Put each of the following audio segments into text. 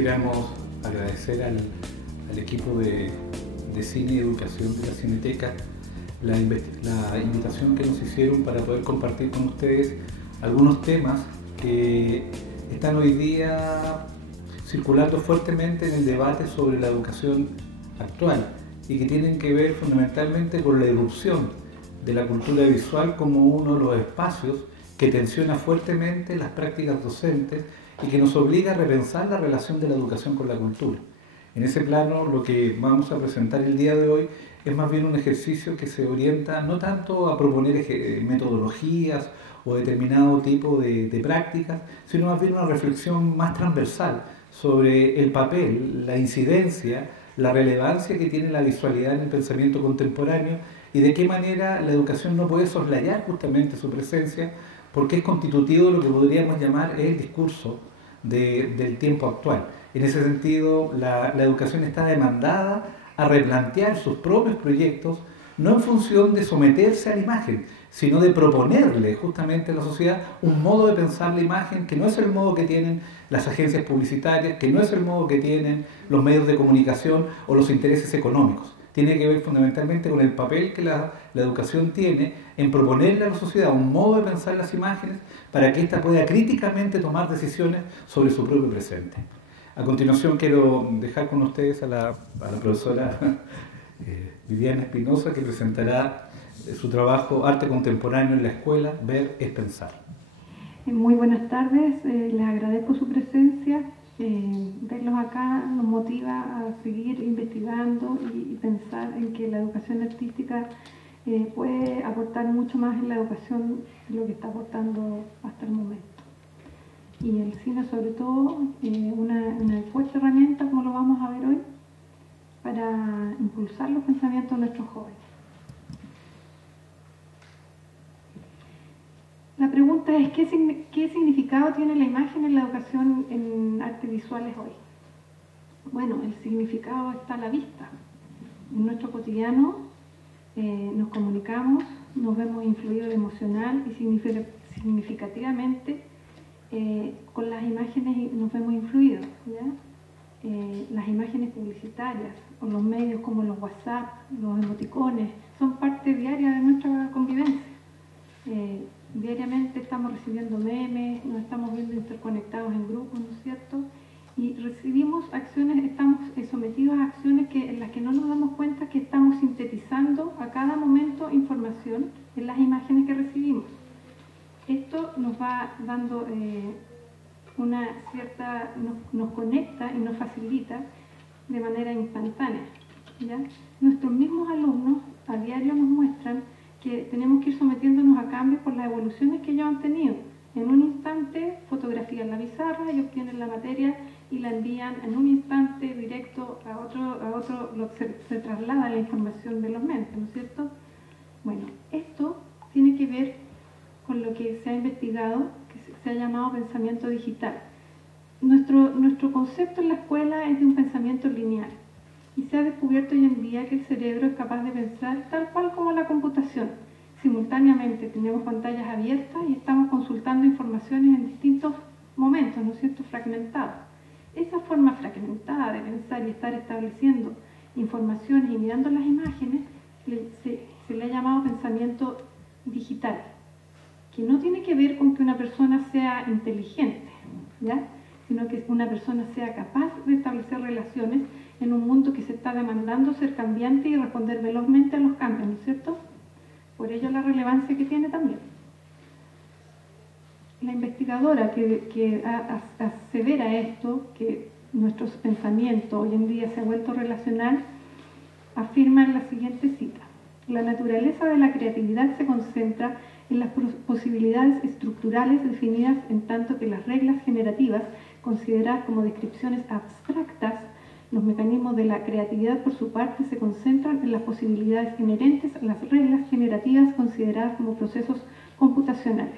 quisiéramos agradecer al equipo de Cine y Educación de la Cineteca la invitación que nos hicieron para poder compartir con ustedes algunos temas que están hoy día circulando fuertemente en el debate sobre la educación actual y que tienen que ver fundamentalmente con la irrupción de la cultura visual como uno de los espacios que tensiona fuertemente las prácticas docentes y que nos obliga a repensar la relación de la educación con la cultura. En ese plano, lo que vamos a presentar el día de hoy es más bien un ejercicio que se orienta no tanto a proponer metodologías o determinado tipo de prácticas, sino más bien una reflexión más transversal sobre el papel, la incidencia, la relevancia que tiene la visualidad en el pensamiento contemporáneo y de qué manera la educación no puede soslayar justamente su presencia, porque es constitutivo de lo que podríamos llamar el discurso del tiempo actual. En ese sentido, la educación está demandada a replantear sus propios proyectos, no en función de someterse a la imagen, sino de proponerle justamente a la sociedad un modo de pensar la imagen que no es el modo que tienen las agencias publicitarias, que no es el modo que tienen los medios de comunicación o los intereses económicos. Tiene que ver fundamentalmente con el papel que la educación tiene en proponerle a la sociedad un modo de pensar las imágenes para que ésta pueda críticamente tomar decisiones sobre su propio presente. A continuación quiero dejar con ustedes a la profesora Viviana Espinosa, que presentará su trabajo Arte Contemporáneo en la Escuela, Ver es Pensar. Muy buenas tardes, les agradezco su presencia. Verlos acá nos motiva a seguir investigando y pensar en que la educación artística puede aportar mucho más en la educación de lo que está aportando hasta el momento. Y el cine, sobre todo, una fuerte herramienta, como lo vamos a ver hoy, para impulsar los pensamientos de nuestros jóvenes. La pregunta es, ¿qué significado tiene la imagen en la educación en artes visuales hoy? Bueno, el significado está a la vista. En nuestro cotidiano nos comunicamos, nos vemos influidos emocional y significativamente con las imágenes nos vemos influidos, ¿ya? Las imágenes publicitarias o los medios como los WhatsApp, los emoticones, son parte diaria de nuestra convivencia. Diariamente estamos recibiendo memes, nos estamos viendo interconectados en grupos, ¿no es cierto? Y recibimos acciones, estamos sometidos a acciones en las que no nos damos cuenta que estamos sintetizando a cada momento información en las imágenes que recibimos. Esto nos va dando nos conecta y nos facilita de manera instantánea, ¿ya? Nuestros mismos alumnos a diario nos muestran que tenemos que ir sometiéndonos a cambios por las evoluciones que ellos han tenido. En un instante fotografían la pizarra y obtienen la materia y la envían en un instante directo a otro se traslada la información de los mentes, ¿no es cierto? Bueno, esto tiene que ver con lo que se ha investigado, que se ha llamado pensamiento digital. Nuestro concepto en la escuela es de un pensamiento lineal. Y se ha descubierto hoy en día que el cerebro es capaz de pensar tal cual como la computación. Simultáneamente tenemos pantallas abiertas y estamos consultando informaciones en distintos momentos, ¿no es cierto?, fragmentados. Esa forma fragmentada de pensar y estar estableciendo informaciones y mirando las imágenes se le ha llamado pensamiento digital, que no tiene que ver con que una persona sea inteligente, ¿ya?, sino que una persona sea capaz de establecer relaciones en un mundo que se está demandando ser cambiante y responder velozmente a los cambios, ¿no es cierto? Por ello la relevancia que tiene también. La investigadora que asevera esto, que nuestro pensamiento hoy en día se ha vuelto relacional, afirma en la siguiente cita: la naturaleza de la creatividad se concentra en las posibilidades estructurales definidas, en tanto que las reglas generativas, consideradas como descripciones abstractas. Los mecanismos de la creatividad, por su parte, se concentran en las posibilidades inherentes a las reglas generativas consideradas como procesos computacionales.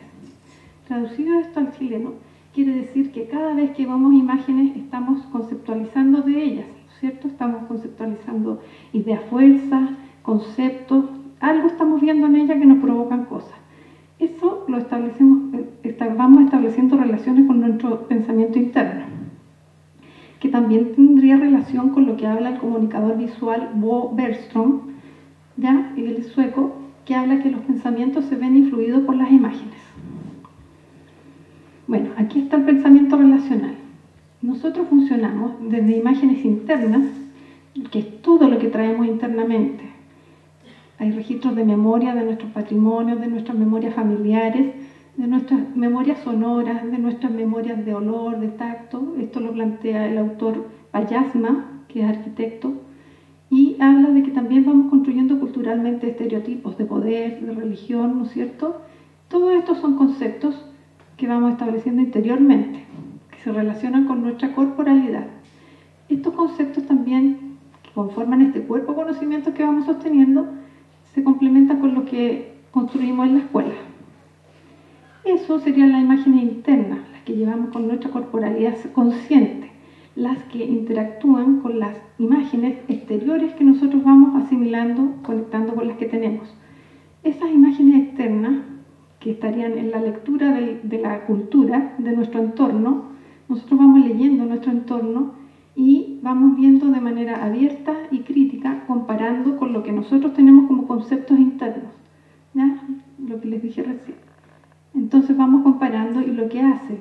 Traducido esto al chileno, quiere decir que cada vez que vemos imágenes estamos conceptualizando de ellas, ¿cierto? Estamos conceptualizando ideas fuerzas, conceptos, algo estamos viendo en ellas que nos provocan cosas. Eso lo vamos estableciendo relaciones con nuestro pensamiento interno, que también tendría relación con lo que habla el comunicador visual Bo Bergström, ¿ya? Él es sueco, que habla que los pensamientos se ven influidos por las imágenes. Bueno, aquí está el pensamiento relacional. Nosotros funcionamos desde imágenes internas, que es todo lo que traemos internamente. Hay registros de memoria de nuestros patrimonios, de nuestras memorias familiares, de nuestras memorias sonoras, de nuestras memorias de olor, de tacto. Esto lo plantea el autor Payasma, que es arquitecto, y habla de que también vamos construyendo culturalmente estereotipos de poder, de religión, ¿no es cierto? Todos estos son conceptos que vamos estableciendo interiormente, que se relacionan con nuestra corporalidad. Estos conceptos también, que conforman este cuerpo de conocimientos que vamos sosteniendo, se complementan con lo que construimos en la escuela. Eso serían las imágenes internas, las que llevamos con nuestra corporalidad consciente, las que interactúan con las imágenes exteriores que nosotros vamos asimilando, conectando con las que tenemos. Esas imágenes externas, que estarían en la lectura de la cultura, de nuestro entorno, nosotros vamos leyendo nuestro entorno y vamos viendo de manera abierta y crítica, comparando con lo que nosotros tenemos como conceptos internos, ¿ya? Lo que les dije recién. Entonces vamos comparando y lo que hace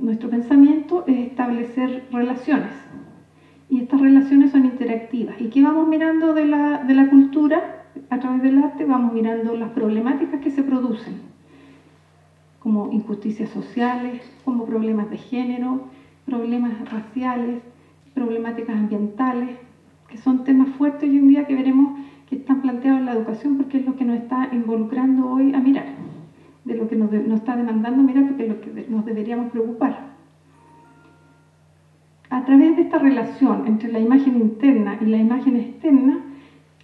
nuestro pensamiento es establecer relaciones. Y estas relaciones son interactivas. ¿Y qué vamos mirando de la cultura? A través del arte vamos mirando las problemáticas que se producen, como injusticias sociales, como problemas de género, problemas raciales, problemáticas ambientales, que son temas fuertes hoy en día que veremos que están planteados en la educación porque es lo que nos está involucrando hoy a mirar, de lo que nos está demandando mirar porque es lo que nos deberíamos preocupar. A través de esta relación entre la imagen interna y la imagen externa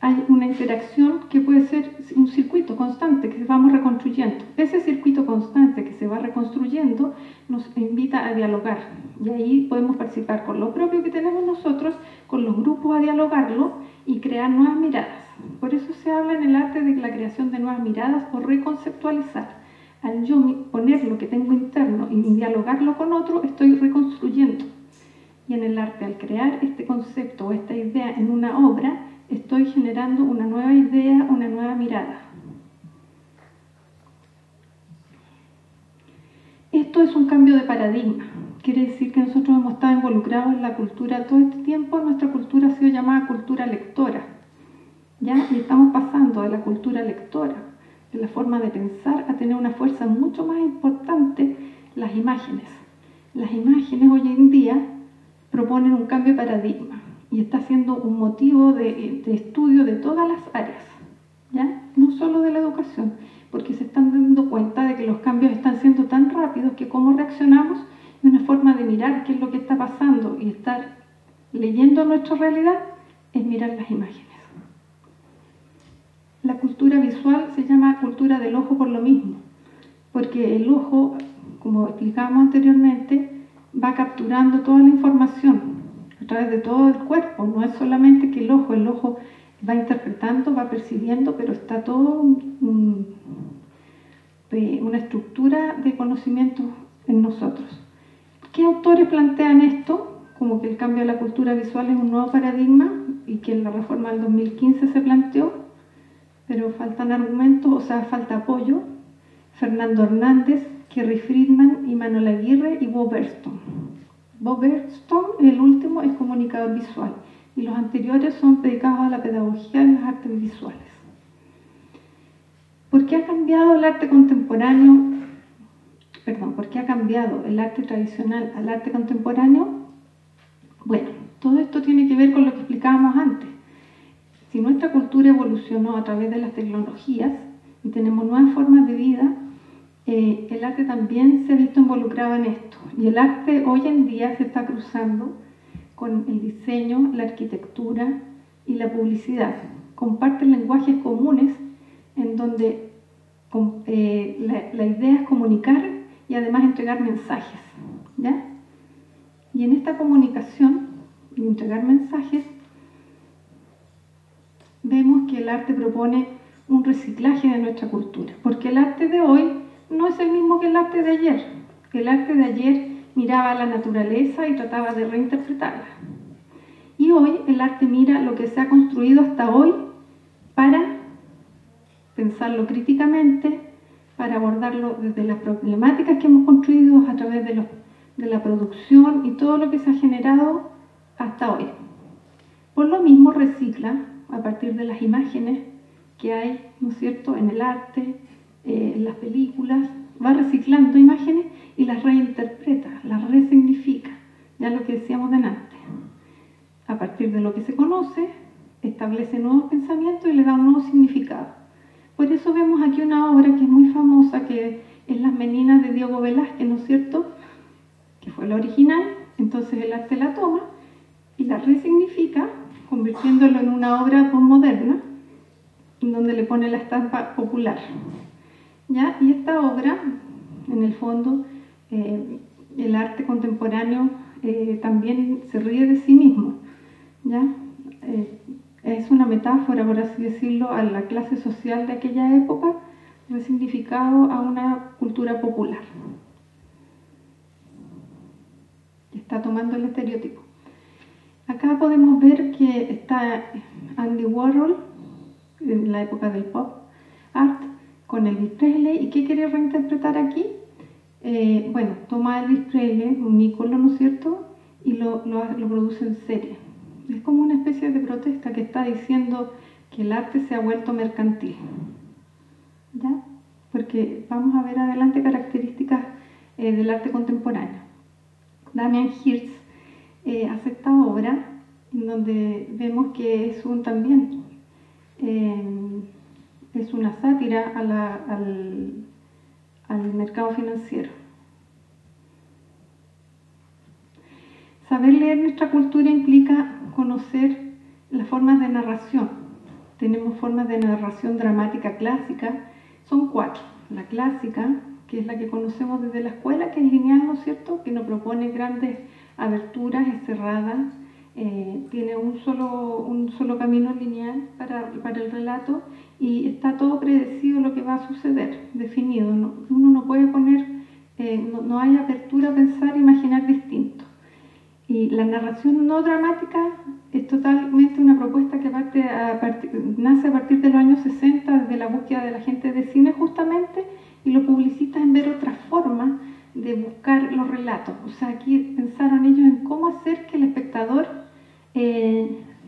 hay una interacción que puede ser un circuito constante que vamos reconstruyendo. Ese circuito constante que se va reconstruyendo nos invita a dialogar y ahí podemos participar con lo propio que tenemos nosotros, con los grupos a dialogarlo y crear nuevas miradas. Por eso se habla en el arte de la creación de nuevas miradas o reconceptualizar. Al yo poner lo que tengo interno y dialogarlo con otro, estoy reconstruyendo. Y en el arte, al crear este concepto o esta idea en una obra, estoy generando una nueva idea, una nueva mirada. Esto es un cambio de paradigma. Quiere decir que nosotros hemos estado involucrados en la cultura todo este tiempo. Nuestra cultura ha sido llamada cultura lectora, ¿ya? Y estamos pasando de la cultura lectora, de la forma de pensar, a tener una fuerza mucho más importante, las imágenes. Las imágenes hoy en día proponen un cambio de paradigma y está siendo un motivo de estudio de todas las áreas, ¿ya? No solo de la educación, porque se están dando cuenta de que los cambios están siendo tan rápidos que cómo reaccionamos es una forma de mirar qué es lo que está pasando y estar leyendo nuestra realidad es mirar las imágenes. La cultura visual se llama cultura del ojo por lo mismo, porque el ojo, como explicábamos anteriormente, va capturando toda la información a través de todo el cuerpo. No es solamente que el ojo va interpretando, va percibiendo, pero está todo una estructura de conocimiento en nosotros. ¿Qué autores plantean esto? Como que el cambio de la cultura visual es un nuevo paradigma y que en la reforma del 2015 se planteó, pero faltan argumentos, o sea, falta apoyo. Fernando Hernández, Kerry Friedman, Manuel Aguirre y Bo Bergström. Bo Bergström, el último, es comunicador visual y los anteriores son dedicados a la pedagogía y las artes visuales. ¿Por qué ha cambiado el arte contemporáneo? ¿Por qué ha cambiado el arte tradicional al arte contemporáneo? Bueno, todo esto tiene que ver con lo que explicábamos antes. Si nuestra cultura evolucionó a través de las tecnologías y tenemos nuevas formas de vida, el arte también se ha visto involucrado en esto. Y el arte hoy en día se está cruzando con el diseño, la arquitectura y la publicidad. Comparten lenguajes comunes en donde la idea es comunicar y además entregar mensajes, ¿ya? Y en esta comunicación y entregar mensajes vemos que el arte propone un reciclaje de nuestra cultura, porque el arte de hoy no es el mismo que el arte de ayer. El arte de ayer miraba la naturaleza y trataba de reinterpretarla. Y hoy el arte mira lo que se ha construido hasta hoy para pensarlo críticamente, para abordarlo desde las problemáticas que hemos construido a través de la producción y todo lo que se ha generado hasta hoy. Por lo mismo recicla a partir de las imágenes que hay, ¿no es cierto?, en el arte, en las películas, va reciclando imágenes y las reinterpreta, las resignifica, ya lo que decíamos delante. A partir de lo que se conoce, establece nuevos pensamientos y le da un nuevo significado. Por eso vemos aquí una obra que es muy famosa, que es Las Meninas de Diego Velázquez, ¿no es cierto?, que fue la original. Entonces el arte la toma y la resignifica, convirtiéndolo en una obra postmoderna, donde le pone la estampa popular. ¿Ya? Y esta obra, en el fondo, el arte contemporáneo también se ríe de sí mismo, ¿ya? Es una metáfora, por así decirlo, a la clase social de aquella época, resignificado a una cultura popular. Está tomando el estereotipo. Acá podemos ver que está Andy Warhol, en la época del pop art, con Elvis Presley. ¿Y qué quiere reinterpretar aquí? Bueno, toma a Elvis Presley, un ícono, ¿no es cierto?, y lo produce en serie. Es como una especie de protesta que está diciendo que el arte se ha vuelto mercantil, ¿ya? Porque vamos a ver adelante características del arte contemporáneo. Damien Hirst hace esta obra en donde vemos que es también es una sátira al mercado financiero. Saber leer nuestra cultura implica conocer las formas de narración. Tenemos formas de narración dramática clásica, son 4. La clásica, que es la que conocemos desde la escuela, que es lineal, ¿no es cierto?, que no propone grandes aberturas, es cerrada, tiene un solo camino lineal para el relato y está todo predecido lo que va a suceder, definido. Uno no puede poner, no hay apertura a pensar, imaginar distinto. Y la narración no dramática es totalmente una propuesta que nace a partir de los años 60, desde la búsqueda de la gente de cine justamente, y lo publicita en ver otras formas de buscar los relatos. O sea, aquí pensaron ellos en cómo hacer que el espectador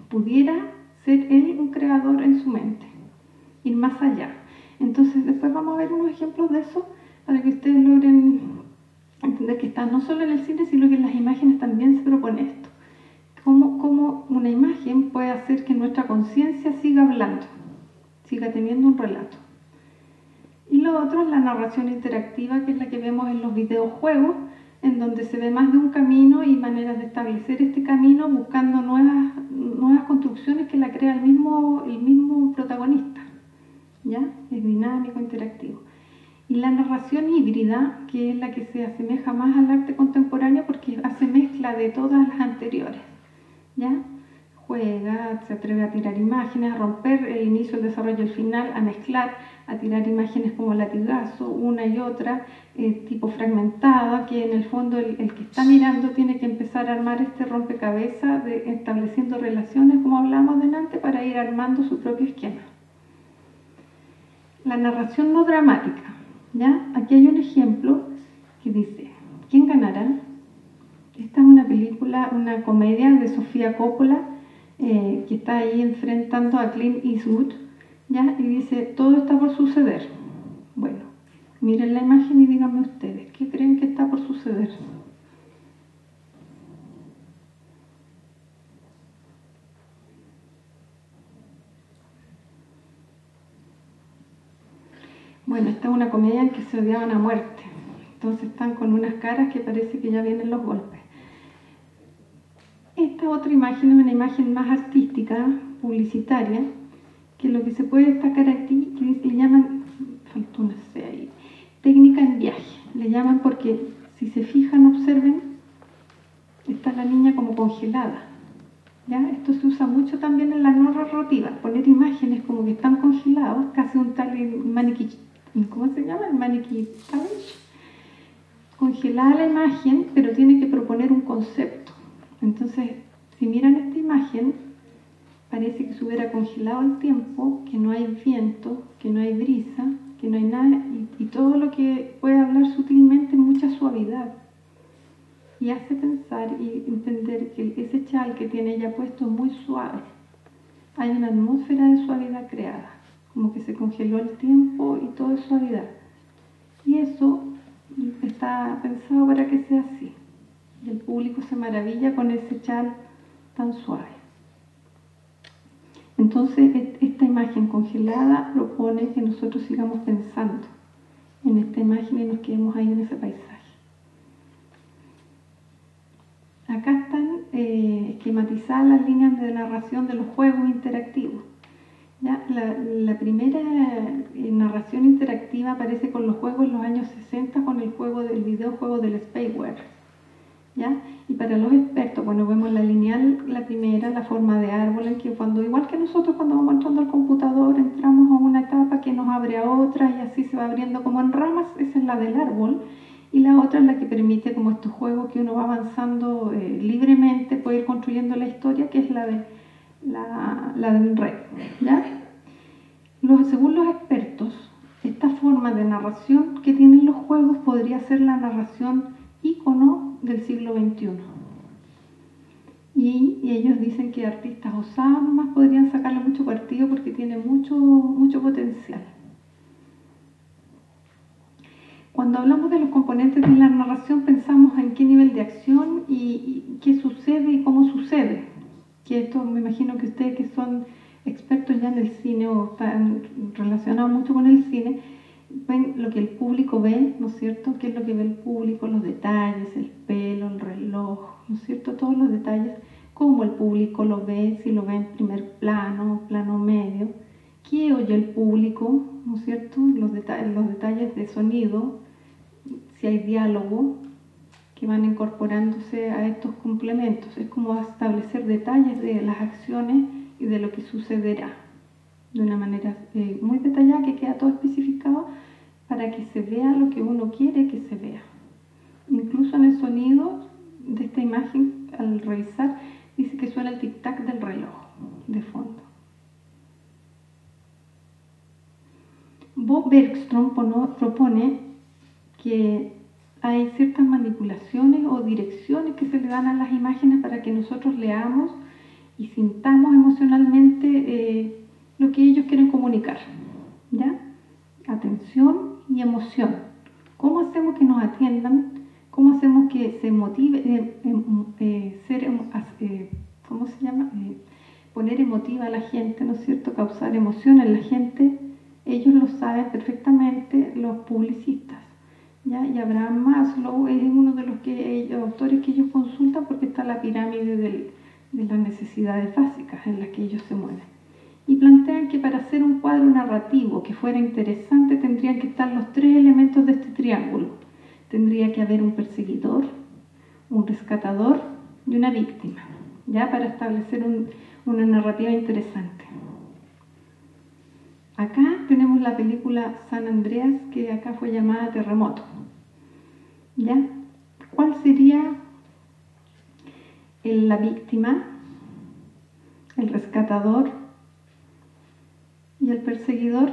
pudiera ser él un creador en su mente, ir más allá. Entonces después vamos a ver unos ejemplos de eso para que ustedes logren entender que está no solo en el cine, sino que en las imágenes también se propone esto. Cómo una imagen puede hacer que nuestra conciencia siga hablando, siga teniendo un relato. Y lo otro es la narración interactiva, que es la que vemos en los videojuegos, en donde se ve más de un camino y maneras de establecer este camino buscando nuevas construcciones que la crea el mismo protagonista, ¿ya? Es dinámico, interactivo. Y la narración híbrida, que es la que se asemeja más al arte contemporáneo porque hace mezcla de todas las anteriores, ¿ya? Juega, se atreve a tirar imágenes, a romper el inicio, el desarrollo, el final, a mezclar, a tirar imágenes como latigazo, una y otra, tipo fragmentada, que en el fondo el que está mirando tiene que empezar a armar este rompecabezas, estableciendo relaciones, como hablábamos delante, para ir armando su propio esquema. La narración no dramática, ¿ya? Aquí hay un ejemplo que dice, ¿quién ganará? Esta es una película, una comedia de Sofía Coppola, que está ahí enfrentando a Clint Eastwood, ¿ya? Y dice, todo está por suceder. Bueno, miren la imagen y díganme ustedes, ¿qué creen que está por suceder? Bueno, esta es una comedia en que se odiaban a muerte. Entonces están con unas caras que parece que ya vienen los golpes. Esta otra imagen es una imagen más artística, publicitaria, que lo que se puede destacar aquí, que le llaman, faltó una C ahí, técnica en viaje. Le llaman porque, si se fijan, observen, está la niña como congelada, ¿ya? Esto se usa mucho también en la no narrativa, poner imágenes como que están congeladas, casi un tal maniquí, ¿cómo se llama? El maniquí challenge. congelada la imagen, pero tiene que proponer un concepto. Entonces, si miran esta imagen, parece que se hubiera congelado el tiempo, que no hay viento, que no hay brisa, que no hay nada, y todo lo que puede hablar sutilmente en mucha suavidad. Y hace pensar y entender que ese chal que tiene ella puesto es muy suave. Hay una atmósfera de suavidad creada, como que se congeló el tiempo y todo es suavidad. Y eso está pensado para que sea así. Y el público se maravilla con ese chal tan suave. Entonces, esta imagen congelada propone que nosotros sigamos pensando en esta imagen y nos quedemos ahí en ese paisaje. Acá están esquematizadas las líneas de narración de los juegos interactivos. ¿Ya? La primera narración interactiva aparece con los juegos en los años 60 con el videojuego del Spacewar. ¿Ya? Y para los expertos, bueno, vemos la lineal, la primera, la forma de árbol, en que igual que nosotros cuando vamos entrando al computador, entramos a una etapa que nos abre a otra y así se va abriendo como en ramas, esa es la del árbol. Y la otra es la que permite, como estos juegos que uno va avanzando libremente, puede ir construyendo la historia, que es la del rey. ¿Ya? Según los expertos, esta forma de narración que tienen los juegos podría ser la narración ícono del siglo XXI. Y ellos dicen que artistas osados nomás podrían sacarle mucho partido porque tiene mucho potencial. Cuando hablamos de los componentes de la narración pensamos en qué nivel de acción y qué sucede y cómo sucede. Que esto me imagino que ustedes que son expertos ya en el cine o están relacionados mucho con el cine, ven lo que el público ve, ¿no es cierto? ¿Qué es lo que ve el público? Los detalles, el pelo, el reloj, ¿no es cierto? Todos los detalles, cómo el público lo ve, si lo ve en primer plano, plano medio, qué oye el público, ¿no es cierto? Los detalles de sonido, si hay diálogo, que van incorporándose a estos complementos. Es como establecer detalles de las acciones y de lo que sucederá de una manera muy detallada que queda todo especificado para que se vea lo que uno quiere que se vea. Incluso en el sonido de esta imagen, al revisar, dice que suena el tic-tac del reloj de fondo. Bob Bergstrom propone que hay ciertas manipulaciones o direcciones que se le dan a las imágenes para que nosotros leamos y sintamos emocionalmente lo que ellos quieren comunicar. ¿Ya? Atención y emoción. ¿Cómo hacemos que nos atiendan? ¿Cómo hacemos que se motive, ¿cómo se llama? Poner emotiva a la gente, ¿no es cierto? Causar emoción en la gente. Ellos lo saben perfectamente, los publicistas. ¿Ya? Y Abraham Maslow es uno de los autores que ellos consultan porque está la pirámide de las necesidades básicas en las que ellos se mueven. Y plantean que para hacer un cuadro narrativo que fuera interesante tendrían que estar los tres elementos de este triángulo. Tendría que haber un perseguidor, un rescatador y una víctima, ¿ya? Para establecer una narrativa interesante. Acá tenemos la película San Andreas, que acá fue llamada Terremoto. ¿Ya? ¿Cuál sería la víctima, el rescatador y el perseguidor?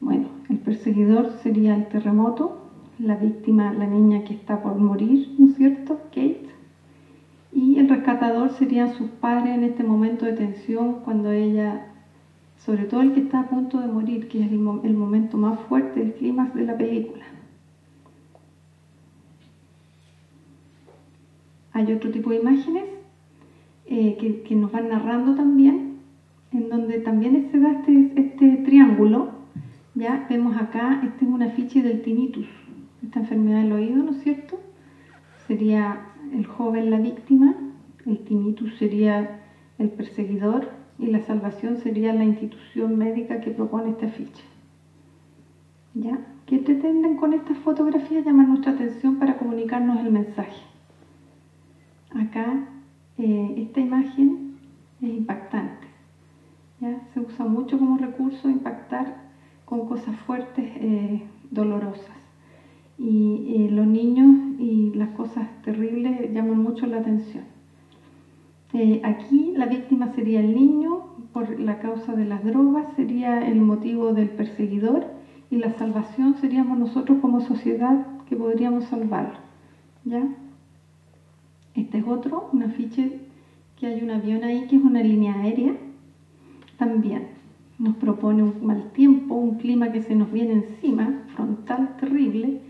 Bueno, el perseguidor sería el terremoto, la víctima, la niña que está por morir, ¿no es cierto? Kate. Y el rescatador serían sus padres en este momento de tensión, cuando ella, sobre todo el que está a punto de morir, que es el momento más fuerte, el clímax de la película. Hay otro tipo de imágenes que nos van narrando también, en donde también se da este triángulo. Ya vemos acá, este es un afiche del tinnitus, esta enfermedad del oído, ¿no es cierto? Sería el joven la víctima, el tinnitus sería el perseguidor y la salvación sería la institución médica que propone este afiche. ¿Ya? ¿Qué pretenden con estas fotografías? Llamar nuestra atención para comunicarnos el mensaje. Acá esta imagen es impactante. ¿Ya? Se usa mucho como recurso impactar con cosas fuertes, dolorosas. y los niños y las cosas terribles llaman mucho la atención. Aquí la víctima sería el niño por la causa de las drogas, sería el motivo del perseguidor, y la salvación seríamos nosotros como sociedad que podríamos salvarlo, ¿ya? Este es otro, un afiche que hay un avión ahí que es una línea aérea. También nos propone un mal tiempo, un clima que se nos viene encima, frontal, terrible,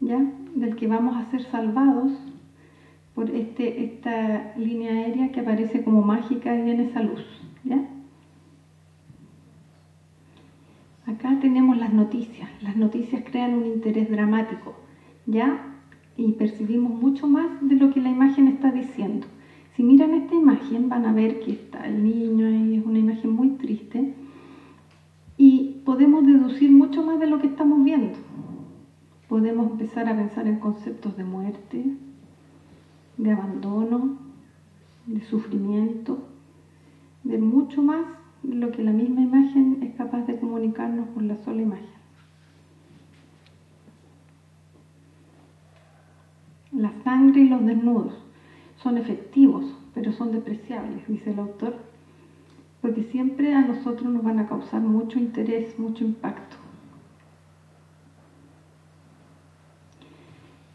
¿ya? Del que vamos a ser salvados por esta línea aérea que aparece como mágica y en esa luz, ¿ya? Acá tenemos las noticias. Las noticias crean un interés dramático, ¿ya? Y percibimos mucho más de lo que la imagen está diciendo. Si miran esta imagen van a ver que está el niño ahí, es una imagen muy triste, y podemos deducir mucho más de lo que estamos viendo. Podemos empezar a pensar en conceptos de muerte, de abandono, de sufrimiento, de mucho más de lo que la misma imagen es capaz de comunicarnos con la sola imagen. La sangre y los desnudos son efectivos, pero son despreciables, dice el autor, porque siempre a nosotros nos van a causar mucho interés, mucho impacto.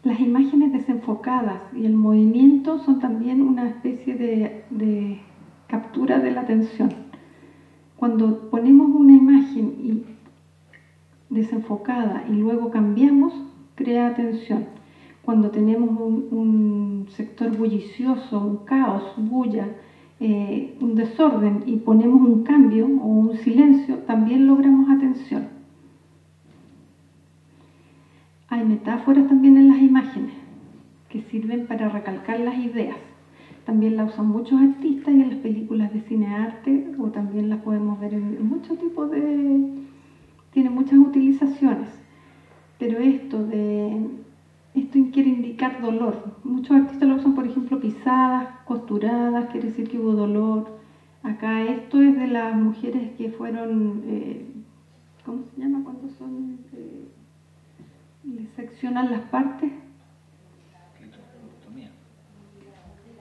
Las imágenes desenfocadas y el movimiento son también una especie de captura de la atención. Cuando ponemos una imagen desenfocada y luego cambiamos, crea atención. Cuando tenemos un sector bullicioso, un caos, bulla, un desorden y ponemos un cambio o un silencio, también logramos atención. Hay metáforas también en las imágenes que sirven para recalcar las ideas. También la usan muchos artistas y en las películas de cinearte, o también las podemos ver en muchos tipos de... tiene muchas utilizaciones. Pero esto quiere indicar dolor. Muchos artistas lo usan, por ejemplo, pisadas, costuradas, quiere decir que hubo dolor. Acá esto es de las mujeres que fueron, ¿cómo se llama cuando son? Le seccionan las partes.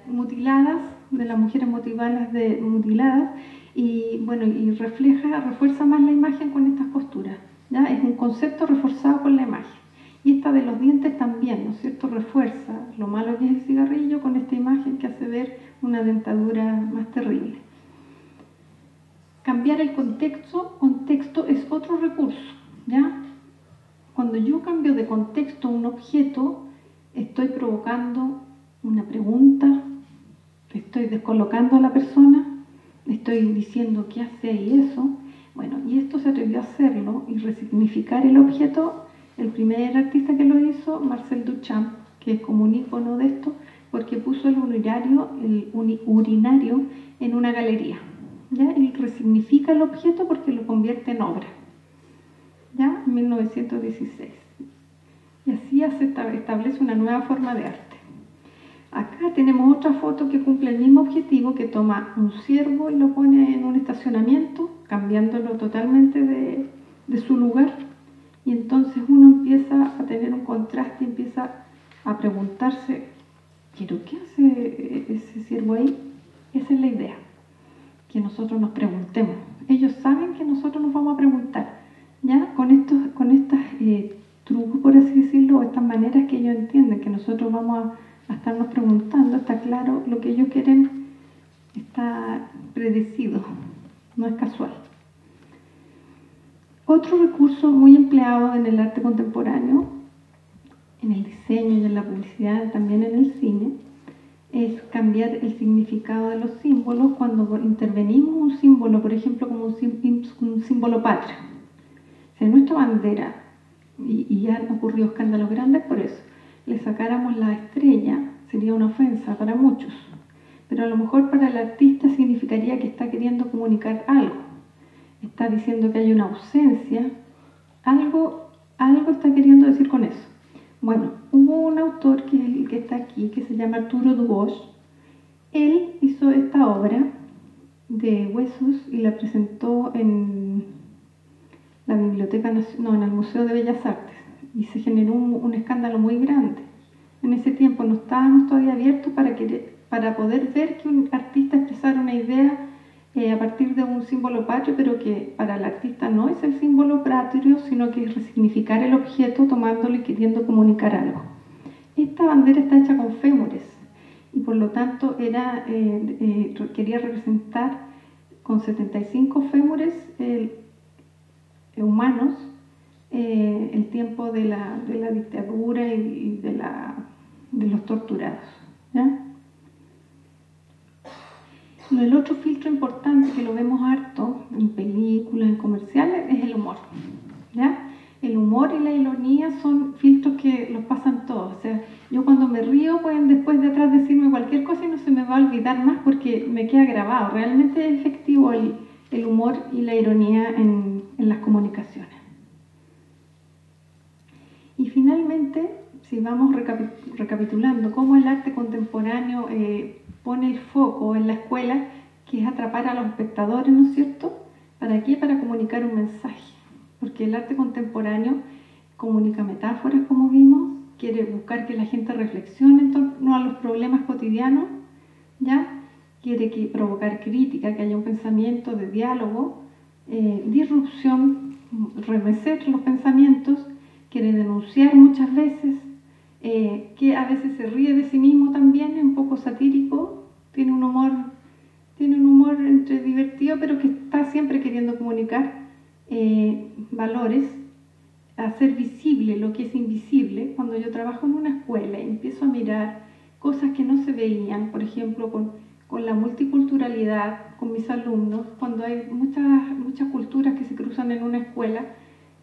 Mutiladas, de las mujeres mutiladas, y bueno, y refuerza más la imagen con estas costuras, ¿ya? Es un concepto reforzado con la imagen. Y esta de los dientes también, ¿no es cierto? Refuerza lo malo que es el cigarrillo con esta imagen que hace ver una dentadura más terrible. Cambiar el contexto es otro recurso, ¿ya? Cuando yo cambio de contexto un objeto, estoy provocando una pregunta, estoy descolocando a la persona, estoy diciendo qué hace ahí eso. Bueno, y esto se atrevió a hacerlo y resignificar el objeto. El primer artista que lo hizo, Marcel Duchamp, que es como un ícono de esto, porque puso el urinario en una galería, ¿ya? Y resignifica el objeto porque lo convierte en obra, ¿ya? En 1916. Y así se establece una nueva forma de arte. Acá tenemos otra foto que cumple el mismo objetivo, que toma un ciervo y lo pone en un estacionamiento, cambiándolo totalmente de su lugar. Y entonces uno empieza a tener un contraste, empieza a preguntarse, ¿pero qué hace ese ciervo ahí? Esa es la idea, que nosotros nos preguntemos. Ellos saben que nosotros nos vamos a preguntar, ¿ya? Con estos trucos, por así decirlo, o estas maneras que ellos entienden que nosotros vamos a estarnos preguntando, está claro, lo que ellos quieren está predecido, no es casual. Otro recurso muy empleado en el arte contemporáneo, en el diseño y en la publicidad, también en el cine, es cambiar el significado de los símbolos cuando intervenimos un símbolo, por ejemplo, como un símbolo patrio. Si en nuestra bandera, y ya han ocurrido escándalos grandes por eso, le sacáramos la estrella, sería una ofensa para muchos, pero a lo mejor para el artista significaría que está queriendo comunicar algo. Está diciendo que hay una ausencia, algo está queriendo decir con eso. Bueno, hubo un autor que es el que está aquí, que se llama Arturo Dubos. Él hizo esta obra de huesos y la presentó en la Biblioteca Nacional, en el Museo de Bellas Artes. y se generó un escándalo muy grande. En ese tiempo no estábamos todavía abiertos para poder ver que un artista expresara una idea a partir de un símbolo patrio, pero que para el artista no es el símbolo patrio, sino que es resignificar el objeto tomándolo y queriendo comunicar algo. Esta bandera está hecha con fémures y por lo tanto quería representar con 75 fémures humanos el tiempo de la dictadura y de los torturados, ¿ya? El otro filtro importante que lo vemos harto en películas, en comerciales, es el humor, ¿ya? El humor y la ironía son filtros que los pasan todos. O sea, yo cuando me río pueden después detrás decirme cualquier cosa y no se me va a olvidar más porque me queda grabado. Realmente es efectivo el humor y la ironía en las comunicaciones. Y finalmente, si vamos recapitulando cómo el arte contemporáneo pone el foco en la escuela, que es atrapar a los espectadores, ¿no es cierto? ¿Para qué? Para comunicar un mensaje. Porque el arte contemporáneo comunica metáforas, como vimos, quiere buscar que la gente reflexione en torno a los problemas cotidianos, ¿ya? Quiere provocar crítica, que haya un pensamiento de diálogo, disrupción, remecer los pensamientos, quiere denunciar muchas veces, que a veces se ríe de sí mismo también, es un poco satírico, tiene un humor entre divertido, pero que está siempre queriendo comunicar valores, hacer visible lo que es invisible. Cuando yo trabajo en una escuela y empiezo a mirar cosas que no se veían, por ejemplo, con la multiculturalidad, con mis alumnos, cuando hay muchas culturas que se cruzan en una escuela,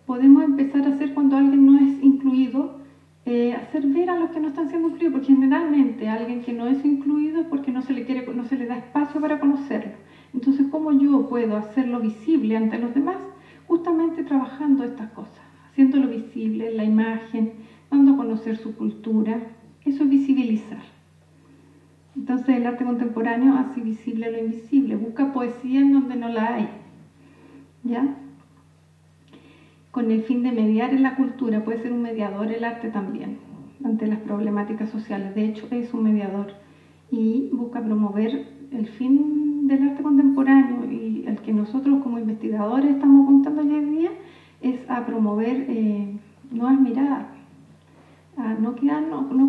podemos empezar a hacer cuando alguien no es incluido, hacer ver a los que no están siendo incluidos, porque generalmente alguien que no es incluido es porque no se le da espacio para conocerlo. Entonces, ¿cómo yo puedo hacerlo visible ante los demás? Justamente trabajando estas cosas, haciéndolo visible en la imagen, dando a conocer su cultura. Eso es visibilizar. Entonces el arte contemporáneo hace visible lo invisible, busca poesía en donde no la hay, ¿ya? Con el fin de mediar en la cultura. Puede ser un mediador el arte también ante las problemáticas sociales. De hecho es un mediador y busca promover el fin del arte contemporáneo, y el que nosotros como investigadores estamos apuntando hoy en día es a promover nuevas miradas, a no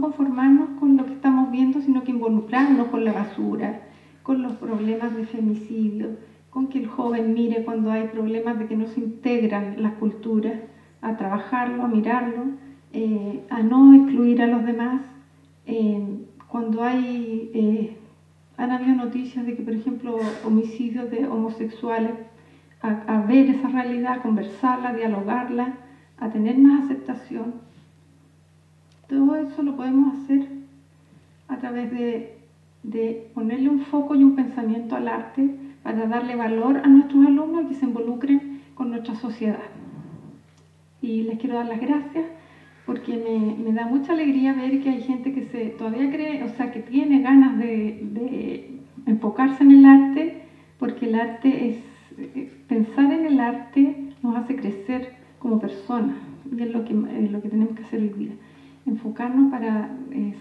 conformarnos con lo que estamos viendo, sino que involucrarnos con la basura, con los problemas de femicidio, con que el joven mire cuando hay problemas de que no se integran las culturas, a trabajarlo, a mirarlo, a no excluir a los demás. Cuando han habido noticias de que, por ejemplo, homicidios de homosexuales, a ver esa realidad, a conversarla, a dialogarla, a tener más aceptación. Todo eso lo podemos hacer a través de ponerle un foco y un pensamiento al arte para darle valor a nuestros alumnos y que se involucren con nuestra sociedad. Y les quiero dar las gracias porque me da mucha alegría ver que hay gente que todavía cree, o sea, que tiene ganas de enfocarse en el arte, porque el arte pensar en el arte nos hace crecer como personas, y es lo que tenemos que hacer hoy día. Enfocarnos para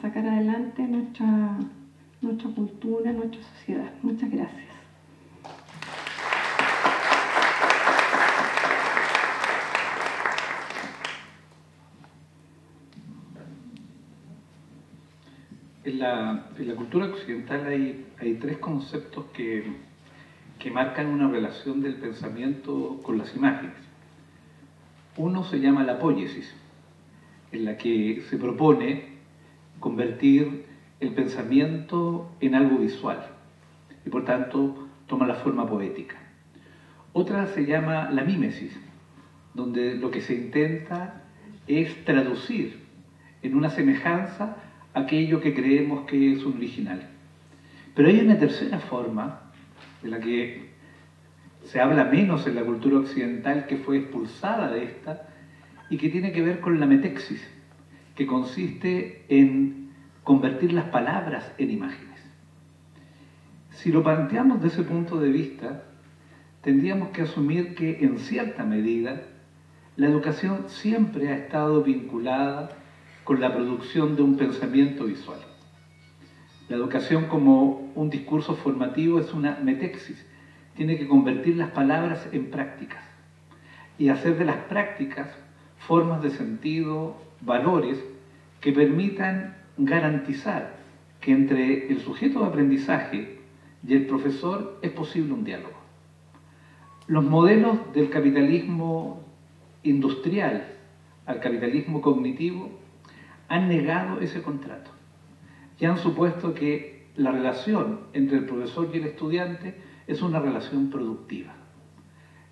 sacar adelante nuestra cultura, nuestra sociedad. Muchas gracias. En la cultura occidental hay tres conceptos que marcan una relación del pensamiento con las imágenes. Uno se llama la poiesis, en la que se propone convertir el pensamiento en algo visual y por tanto toma la forma poética. Otra se llama la mímesis, donde lo que se intenta es traducir en una semejanza aquello que creemos que es un original. Pero hay una tercera forma, de la que se habla menos en la cultura occidental, que fue expulsada de esta, y que tiene que ver con la metexis, que consiste en convertir las palabras en imágenes. Si lo planteamos desde ese punto de vista, tendríamos que asumir que en cierta medida La educación siempre ha estado vinculada con la producción de un pensamiento visual. La educación como un discurso formativo es una metexis. Tiene que convertir las palabras en prácticas y hacer de las prácticas formas de sentido, valores que permitan garantizar que entre el sujeto de aprendizaje y el profesor es posible un diálogo. Los modelos del capitalismo industrial al capitalismo cognitivo han negado ese contrato y han supuesto que la relación entre el profesor y el estudiante es una relación productiva.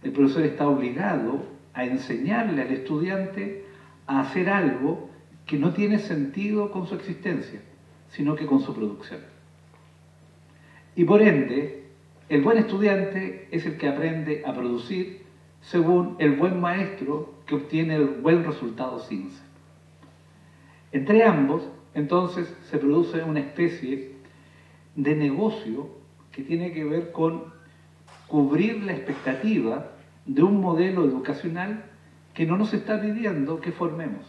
El profesor está obligado a enseñarle al estudiante a hacer algo que no tiene sentido con su existencia, sino que con su producción. Y por ende, el buen estudiante es el que aprende a producir según el buen maestro que obtiene el buen resultado sin ser. Entre ambos, entonces, se produce una especie de negocio que tiene que ver con cubrir la expectativa de un modelo educacional que no nos está pidiendo que formemos,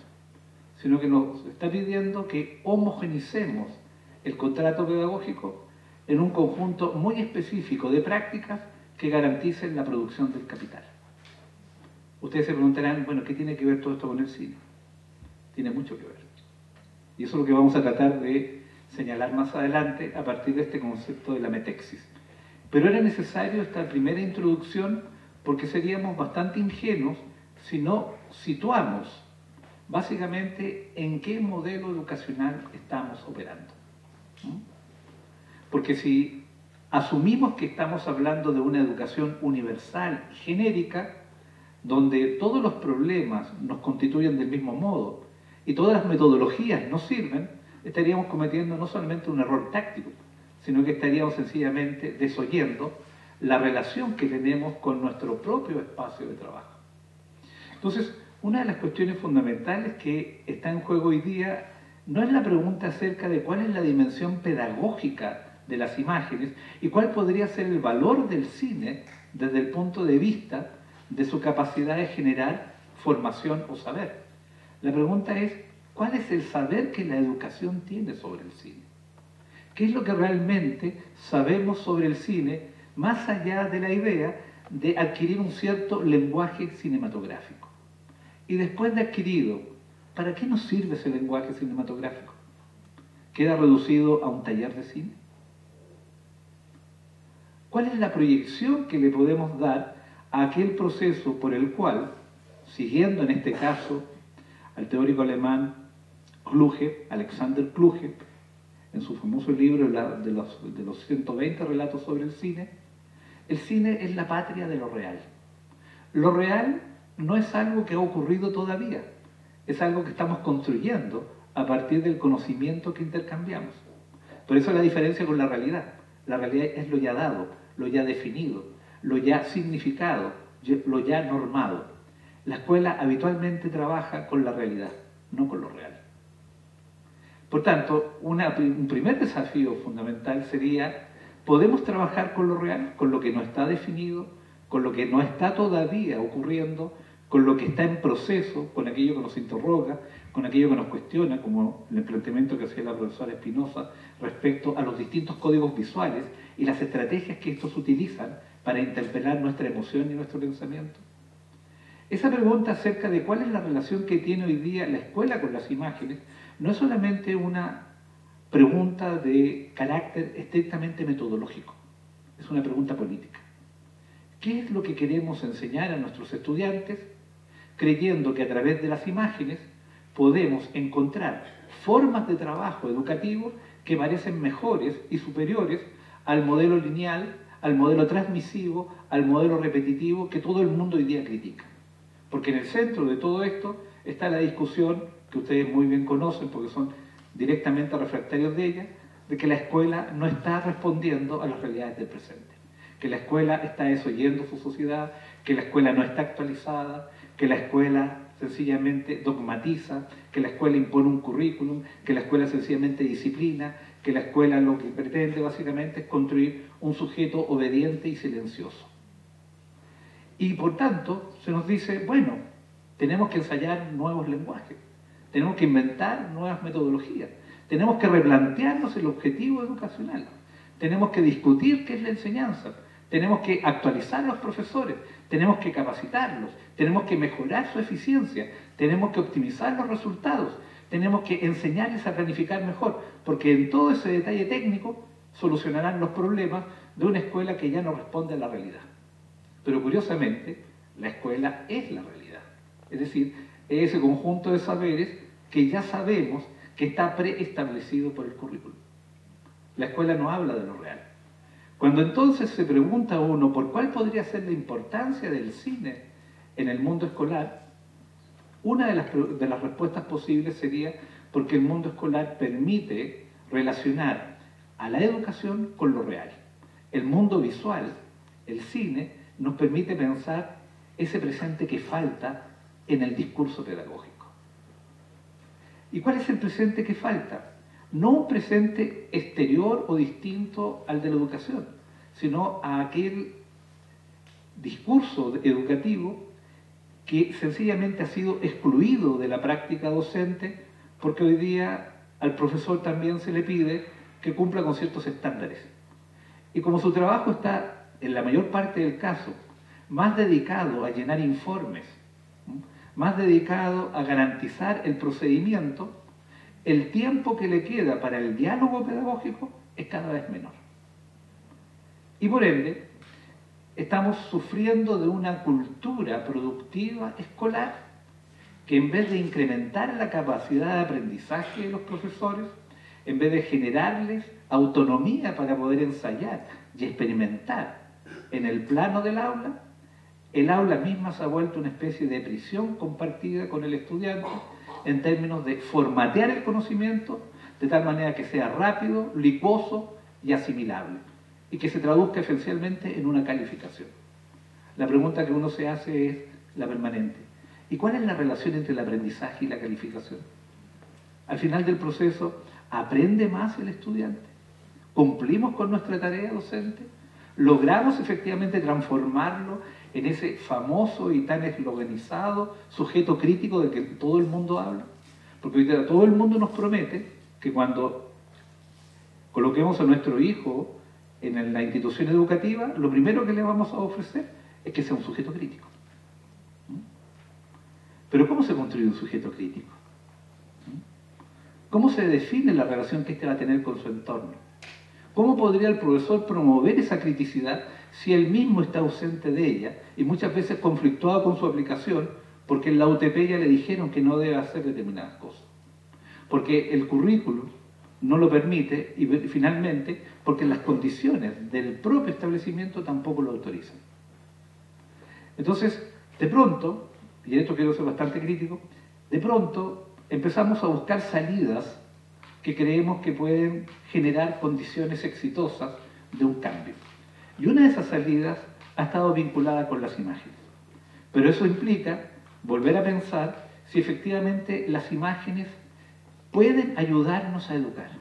sino que nos está pidiendo que homogenicemos el contrato pedagógico en un conjunto muy específico de prácticas que garanticen la producción del capital. Ustedes se preguntarán, bueno, ¿qué tiene que ver todo esto con el cine? Tiene mucho que ver. Y eso es lo que vamos a tratar de señalar más adelante a partir de este concepto de la metexis. Pero era necesario esta primera introducción porque seríamos bastante ingenuos si no situamos básicamente en qué modelo educacional estamos operando. Porque si asumimos que estamos hablando de una educación universal, genérica, donde todos los problemas nos constituyen del mismo modo y todas las metodologías nos sirven, estaríamos cometiendo no solamente un error táctico, sino que estaríamos sencillamente desoyendo la relación que tenemos con nuestro propio espacio de trabajo. Entonces, una de las cuestiones fundamentales que está en juego hoy día no es la pregunta acerca de cuál es la dimensión pedagógica de las imágenes y cuál podría ser el valor del cine desde el punto de vista de su capacidad de generar formación o saber. La pregunta es, ¿cuál es el saber que la educación tiene sobre el cine? ¿Qué es lo que realmente sabemos sobre el cine más allá de la idea de adquirir un cierto lenguaje cinematográfico? Y después de adquirido, ¿para qué nos sirve ese lenguaje cinematográfico? ¿Queda reducido a un taller de cine? ¿Cuál es la proyección que le podemos dar a aquel proceso por el cual, siguiendo en este caso al teórico alemán Kluge, Alexander Kluge, en su famoso libro de los 120 relatos sobre el cine es la patria de lo real. Lo real no es algo que ha ocurrido todavía, es algo que estamos construyendo a partir del conocimiento que intercambiamos. Por eso la diferencia con la realidad. La realidad es lo ya dado, lo ya definido, lo ya significado, lo ya normado. La escuela habitualmente trabaja con la realidad, no con lo real. Por tanto, un primer desafío fundamental sería, ¿podemos trabajar con lo real, con lo que no está definido, con lo que no está todavía ocurriendo, con lo que está en proceso, con aquello que nos interroga, con aquello que nos cuestiona, como el planteamiento que hacía la profesora Espinosa respecto a los distintos códigos visuales y las estrategias que estos utilizan para interpelar nuestra emoción y nuestro pensamiento? Esa pregunta acerca de cuál es la relación que tiene hoy día la escuela con las imágenes no es solamente una pregunta de carácter estrictamente metodológico, es una pregunta política. ¿Qué es lo que queremos enseñar a nuestros estudiantes creyendo que a través de las imágenes podemos encontrar formas de trabajo educativo que parecen mejores y superiores al modelo lineal, al modelo transmisivo, al modelo repetitivo que todo el mundo hoy día critica? Porque en el centro de todo esto está la discusión que ustedes muy bien conocen porque son directamente refractarios de ella, de que la escuela no está respondiendo a las realidades del presente, que la escuela está desoyendo su sociedad, que la escuela no está actualizada, que la escuela sencillamente dogmatiza, que la escuela impone un currículum, que la escuela sencillamente disciplina, que la escuela lo que pretende básicamente es construir un sujeto obediente y silencioso. Y por tanto se nos dice, bueno, tenemos que ensayar nuevos lenguajes, tenemos que inventar nuevas metodologías, tenemos que replantearnos el objetivo educacional, tenemos que discutir qué es la enseñanza, tenemos que actualizar a los profesores, tenemos que capacitarlos, tenemos que mejorar su eficiencia, tenemos que optimizar los resultados, tenemos que enseñarles a planificar mejor, porque en todo ese detalle técnico solucionarán los problemas de una escuela que ya no responde a la realidad. Pero curiosamente, la escuela es la realidad. Es decir, es ese conjunto de saberes que ya sabemos que está preestablecido por el currículum. La escuela no habla de lo real. Cuando entonces se pregunta a uno por cuál podría ser la importancia del cine en el mundo escolar, una de las respuestas posibles sería porque el mundo escolar permite relacionar a la educación con lo real. El mundo visual, el cine, nos permite pensar ese presente que falta en el discurso pedagógico. ¿Y cuál es el presente que falta? No un presente exterior o distinto al de la educación, sino a aquel discurso educativo que sencillamente ha sido excluido de la práctica docente porque hoy día al profesor también se le pide que cumpla con ciertos estándares. Y como su trabajo está, en la mayor parte del caso, más dedicado a llenar informes, más dedicado a garantizar el procedimiento, el tiempo que le queda para el diálogo pedagógico es cada vez menor. Y por ende, estamos sufriendo de una cultura productiva escolar que en vez de incrementar la capacidad de aprendizaje de los profesores, en vez de generarles autonomía para poder ensayar y experimentar en el plano del aula, el aula misma se ha vuelto una especie de prisión compartida con el estudiante en términos de formatear el conocimiento de tal manera que sea rápido, licuoso y asimilable, y que se traduzca esencialmente en una calificación. La pregunta que uno se hace es la permanente. ¿Y cuál es la relación entre el aprendizaje y la calificación? Al final del proceso, ¿aprende más el estudiante? ¿Cumplimos con nuestra tarea docente? ¿Logramos efectivamente transformarlo en ese famoso y tan esloganizado sujeto crítico del que todo el mundo habla? Porque hoy todo el mundo nos promete que cuando coloquemos a nuestro hijo en la institución educativa, lo primero que le vamos a ofrecer es que sea un sujeto crítico. Pero ¿cómo se construye un sujeto crítico? ¿Cómo se define la relación que éste va a tener con su entorno? ¿Cómo podría el profesor promover esa criticidad si él mismo está ausente de ella y muchas veces conflictuado con su aplicación porque en la UTP ya le dijeron que no debe hacer determinadas cosas? Porque el currículum no lo permite y finalmente porque las condiciones del propio establecimiento tampoco lo autorizan. Entonces, de pronto, y en esto quiero ser bastante crítico, de pronto empezamos a buscar salidas que creemos que pueden generar condiciones exitosas de un cambio. Y una de esas salidas ha estado vinculada con las imágenes. Pero eso implica volver a pensar si efectivamente las imágenes pueden ayudarnos a educar.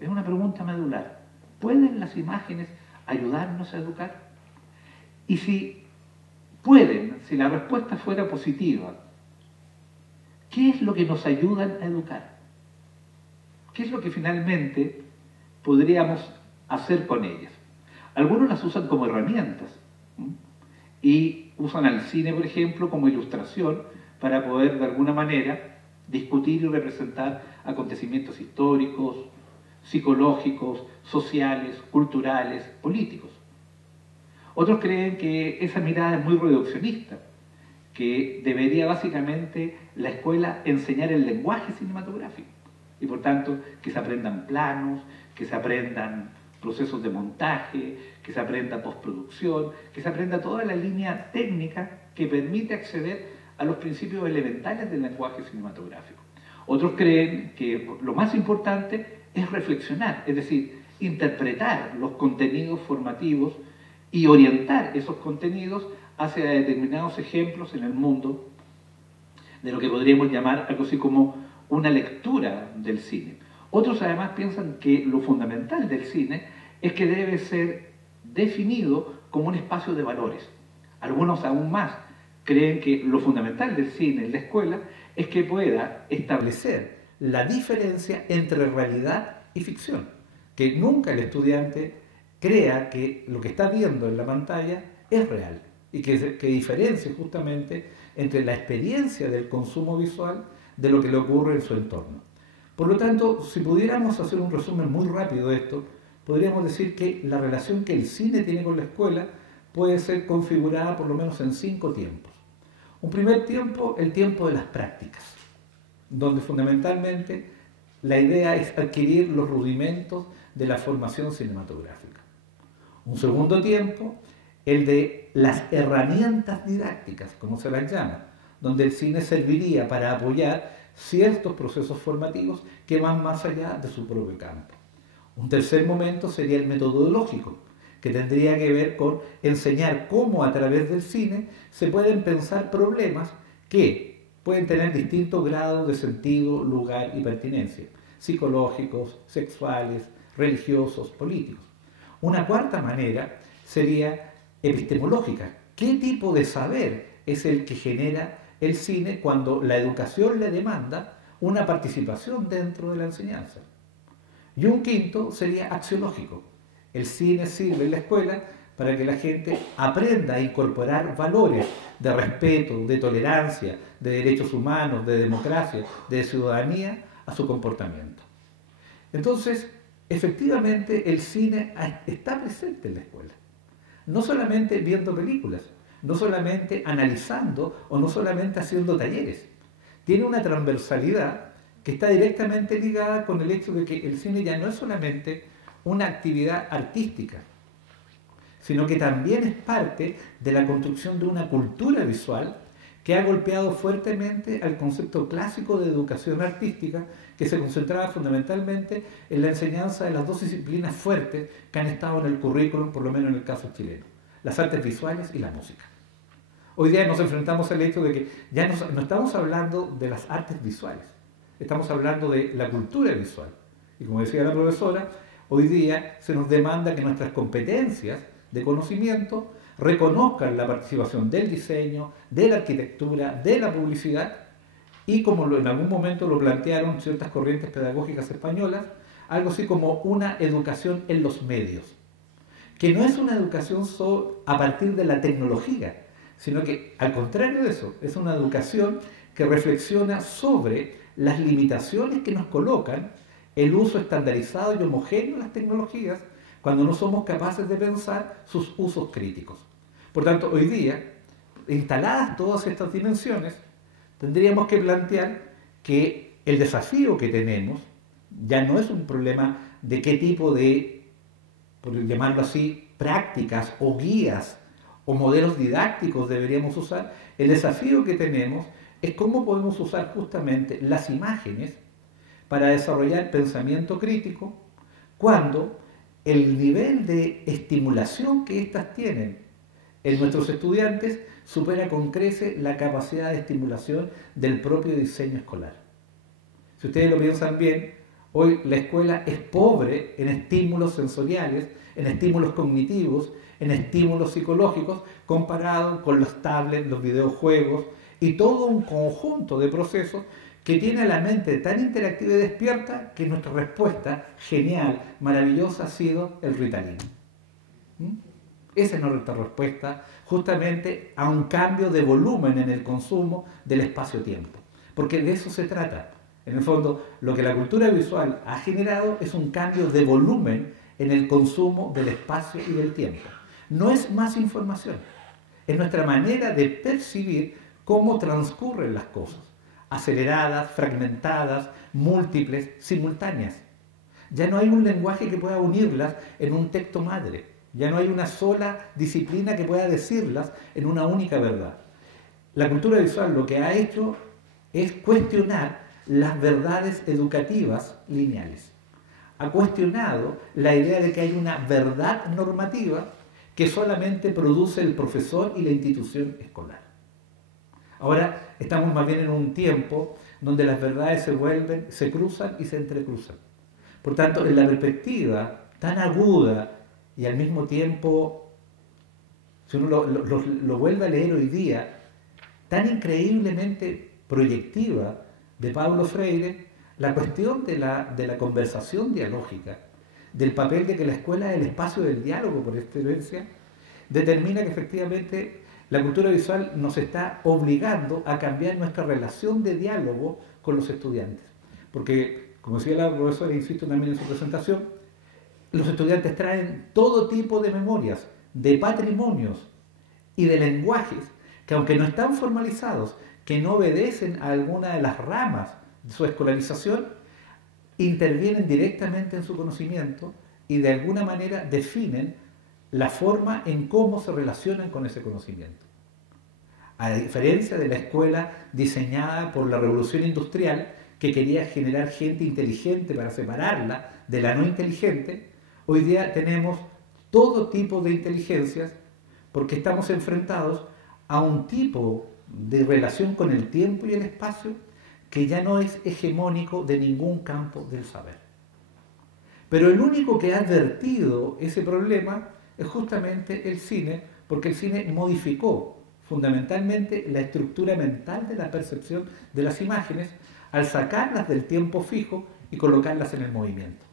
Es una pregunta medular. ¿Pueden las imágenes ayudarnos a educar? Y si pueden, si la respuesta fuera positiva, ¿qué es lo que nos ayudan a educar? ¿Qué es lo que finalmente podríamos hacer con ellas? Algunos las usan como herramientas y usan al cine, por ejemplo, como ilustración para poder de alguna manera discutir y representar acontecimientos históricos, psicológicos, sociales, culturales, políticos. Otros creen que esa mirada es muy reduccionista, que debería básicamente la escuela enseñar el lenguaje cinematográfico y por tanto que se aprendan planos, que se aprendan procesos de montaje, que se aprenda postproducción, que se aprenda toda la línea técnica que permite acceder a los principios elementales del lenguaje cinematográfico. Otros creen que lo más importante es reflexionar, es decir, interpretar los contenidos formativos y orientar esos contenidos hacia determinados ejemplos en el mundo de lo que podríamos llamar algo así como una lectura del cine. Otros además piensan que lo fundamental del cine es que debe ser definido como un espacio de valores. Algunos aún más creen que lo fundamental del cine en la escuela es que pueda establecer la diferencia entre realidad y ficción, que nunca el estudiante crea que lo que está viendo en la pantalla es real y que diferencie justamente entre la experiencia del consumo visual de lo que le ocurre en su entorno. Por lo tanto, si pudiéramos hacer un resumen muy rápido de esto, podríamos decir que la relación que el cine tiene con la escuela puede ser configurada por lo menos en 5 tiempos. Un primer tiempo, el tiempo de las prácticas, donde fundamentalmente la idea es adquirir los rudimentos de la formación cinematográfica. Un segundo tiempo, el de las herramientas didácticas, como se las llama, donde el cine serviría para apoyar ciertos procesos formativos que van más allá de su propio campo. Un tercer momento sería el metodológico, que tendría que ver con enseñar cómo a través del cine se pueden pensar problemas que pueden tener distintos grados de sentido, lugar y pertinencia, psicológicos, sexuales, religiosos, políticos. Una cuarta manera sería epistemológica. ¿Qué tipo de saber es el que genera el cine cuando la educación le demanda una participación dentro de la enseñanza? Y un quinto sería axiológico. El cine sirve en la escuela para que la gente aprenda a incorporar valores de respeto, de tolerancia, de derechos humanos, de democracia, de ciudadanía a su comportamiento. Entonces, efectivamente, el cine está presente en la escuela. No solamente viendo películas, no solamente analizando o no solamente haciendo talleres. Tiene una transversalidad que está directamente ligada con el hecho de que el cine ya no es solamente una actividad artística, sino que también es parte de la construcción de una cultura visual que ha golpeado fuertemente al concepto clásico de educación artística, que se concentraba fundamentalmente en la enseñanza de las 2 disciplinas fuertes que han estado en el currículum, por lo menos en el caso chileno, las artes visuales y la música. Hoy día nos enfrentamos al hecho de que ya no estamos hablando de las artes visuales, estamos hablando de la cultura visual. Y como decía la profesora, hoy día se nos demanda que nuestras competencias de conocimiento reconozcan la participación del diseño, de la arquitectura, de la publicidad y, como en algún momento lo plantearon ciertas corrientes pedagógicas españolas, algo así como una educación en los medios, que no es una educación solo a partir de la tecnología, sino que al contrario de eso, es una educación que reflexiona sobre las limitaciones que nos colocan el uso estandarizado y homogéneo de las tecnologías cuando no somos capaces de pensar sus usos críticos. Por tanto, hoy día, instaladas todas estas dimensiones, tendríamos que plantear que el desafío que tenemos ya no es un problema de qué tipo de, por llamarlo así, prácticas o guías o modelos didácticos deberíamos usar. El desafío que tenemos es cómo podemos usar justamente las imágenes para desarrollar pensamiento crítico cuando el nivel de estimulación que éstas tienen en nuestros estudiantes supera con creces la capacidad de estimulación del propio diseño escolar. Si ustedes lo piensan bien, hoy la escuela es pobre en estímulos sensoriales, en estímulos cognitivos, en estímulos psicológicos, comparado con los tablets, los videojuegos y todo un conjunto de procesos que tiene a la mente tan interactiva y despierta que nuestra respuesta genial, maravillosa, ha sido el Ritalin. Esa es nuestra respuesta justamente a un cambio de volumen en el consumo del espacio-tiempo. Porque de eso se trata. En el fondo, lo que la cultura visual ha generado es un cambio de volumen en el consumo del espacio y del tiempo. No es más información, es nuestra manera de percibir cómo transcurren las cosas, aceleradas, fragmentadas, múltiples, simultáneas. Ya no hay un lenguaje que pueda unirlas en un texto madre, ya no hay una sola disciplina que pueda decirlas en una única verdad. La cultura visual lo que ha hecho es cuestionar las verdades educativas lineales. Ha cuestionado la idea de que hay una verdad normativa que solamente produce el profesor y la institución escolar. Ahora estamos más bien en un tiempo donde las verdades se cruzan y se entrecruzan. Por tanto, en la perspectiva tan aguda y al mismo tiempo, si uno lo vuelve a leer hoy día, tan increíblemente proyectiva de Paulo Freire, la cuestión de la conversación dialógica, del papel de que la escuela es el espacio del diálogo por excelencia, determina que efectivamente la cultura visual nos está obligando a cambiar nuestra relación de diálogo con los estudiantes. Porque, como decía la profesora, insisto también en su presentación, los estudiantes traen todo tipo de memorias, de patrimonios y de lenguajes que, aunque no están formalizados, que no obedecen a alguna de las ramas de su escolarización, intervienen directamente en su conocimiento y de alguna manera definen la forma en cómo se relacionan con ese conocimiento. A diferencia de la escuela diseñada por la revolución industrial, que quería generar gente inteligente para separarla de la no inteligente, hoy día tenemos todo tipo de inteligencias porque estamos enfrentados a un tipo de relación con el tiempo y el espacio que ya no es hegemónico de ningún campo del saber. Pero el único que ha advertido ese problema es justamente el cine, porque el cine modificó fundamentalmente la estructura mental de la percepción de las imágenes al sacarlas del tiempo fijo y colocarlas en el movimiento.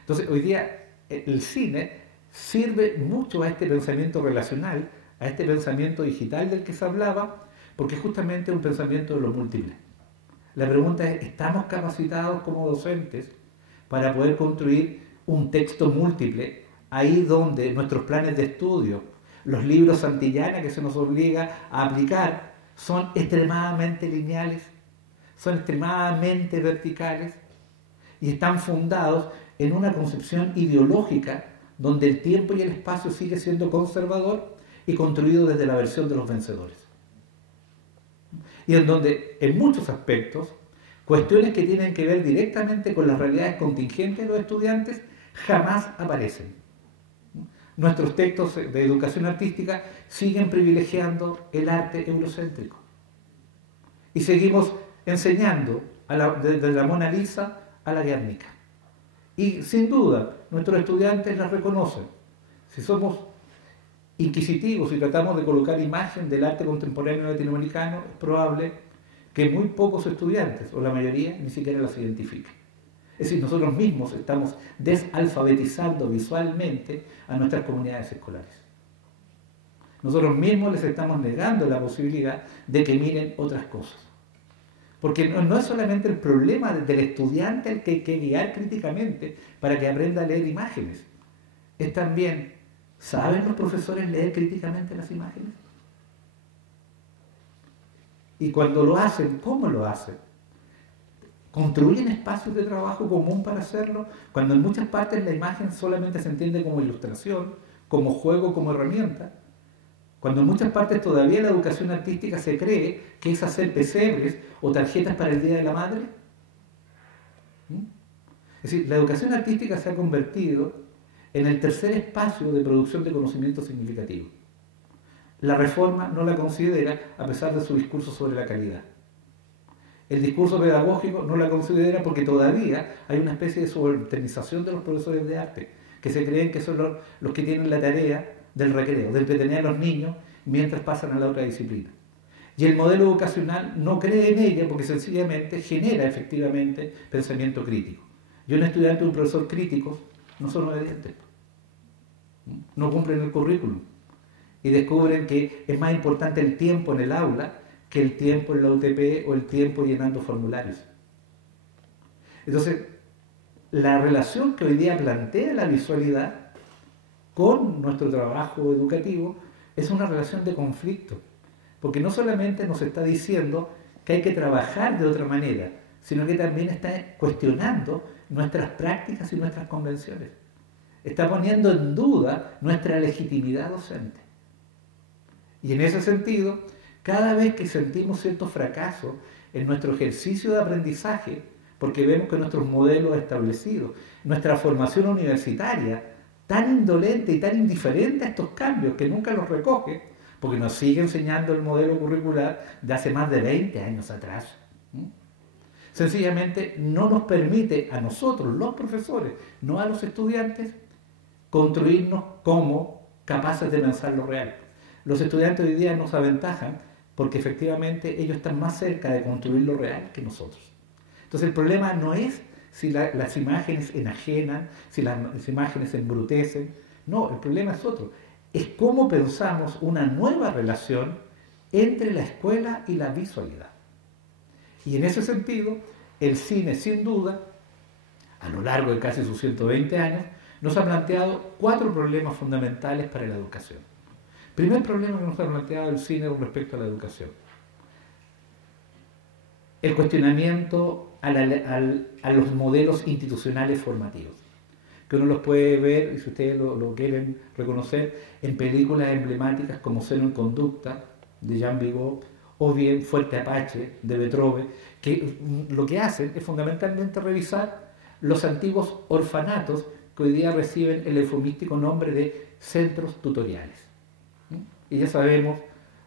Entonces, hoy día el cine sirve mucho a este pensamiento relacional, a este pensamiento digital del que se hablaba, porque es justamente un pensamiento de lo múltiple. La pregunta es, ¿estamos capacitados como docentes para poder construir un texto múltiple ahí donde nuestros planes de estudio, los libros Santillana que se nos obliga a aplicar, son extremadamente lineales, son extremadamente verticales y están fundados en una concepción ideológica donde el tiempo y el espacio sigue siendo conservador y construido desde la versión de los vencedores? Y en donde, en muchos aspectos, cuestiones que tienen que ver directamente con las realidades contingentes de los estudiantes jamás aparecen. Nuestros textos de educación artística siguen privilegiando el arte eurocéntrico. Y seguimos enseñando desde la Mona Lisa a la Guernica. Y sin duda, nuestros estudiantes las reconocen. Si somos inquisitivos y tratamos de colocar imagen del arte contemporáneo latinoamericano, es probable que muy pocos estudiantes, o la mayoría, ni siquiera las identifiquen. Es decir, nosotros mismos estamos desalfabetizando visualmente a nuestras comunidades escolares. Nosotros mismos les estamos negando la posibilidad de que miren otras cosas. Porque no es solamente el problema del estudiante el que hay que guiar críticamente para que aprenda a leer imágenes. Es también, ¿saben los profesores leer críticamente las imágenes? Y cuando lo hacen, ¿cómo lo hacen? ¿Construyen espacios de trabajo común para hacerlo? Cuando en muchas partes la imagen solamente se entiende como ilustración, como juego, como herramienta. Cuando en muchas partes todavía la educación artística se cree que es hacer pesebres o tarjetas para el Día de la Madre. Es decir, la educación artística se ha convertido en el tercer espacio de producción de conocimiento significativo. La Reforma no la considera a pesar de su discurso sobre la calidad. El discurso pedagógico no la considera porque todavía hay una especie de subalternización de los profesores de arte, que se creen que son los que tienen la tarea del recreo, de entretener a los niños mientras pasan a la otra disciplina. Y el modelo educacional no cree en ella porque sencillamente genera efectivamente pensamiento crítico. Y un estudiante y un profesor críticos no son obedientes, no cumplen el currículum y descubren que es más importante el tiempo en el aula que el tiempo en la UTP o el tiempo llenando formularios. Entonces, la relación que hoy día plantea la visualidad con nuestro trabajo educativo es una relación de conflicto, porque no solamente nos está diciendo que hay que trabajar de otra manera, sino que también está cuestionando nuestras prácticas y nuestras convenciones. Está poniendo en duda nuestra legitimidad docente. Y en ese sentido, cada vez que sentimos ciertos fracasos en nuestro ejercicio de aprendizaje, porque vemos que nuestros modelos establecidos, nuestra formación universitaria, tan indolente y tan indiferente a estos cambios que nunca los recoge, porque nos sigue enseñando el modelo curricular de hace más de 20 años atrás. Sencillamente no nos permite a nosotros, los profesores, no a los estudiantes, construirnos como capaces de pensar lo real. Los estudiantes hoy día nos aventajan porque efectivamente ellos están más cerca de construir lo real que nosotros. Entonces el problema no es si las imágenes enajenan, si las imágenes embrutecen, no, el problema es otro, es cómo pensamos una nueva relación entre la escuela y la visualidad. Y en ese sentido, el cine, sin duda, a lo largo de casi sus 120 años, nos ha planteado 4 problemas fundamentales para la educación. Primer problema que nos ha planteado el cine con respecto a la educación: el cuestionamiento a los modelos institucionales formativos, que uno los puede ver, y si ustedes lo quieren reconocer, en películas emblemáticas como Celo en Conducta, de Jean Vigo, o bien Fuerte Apache, de Beethoven, que lo que hacen es fundamentalmente revisar los antiguos orfanatos que hoy día reciben el eufemístico nombre de centros tutoriales. Y ya sabemos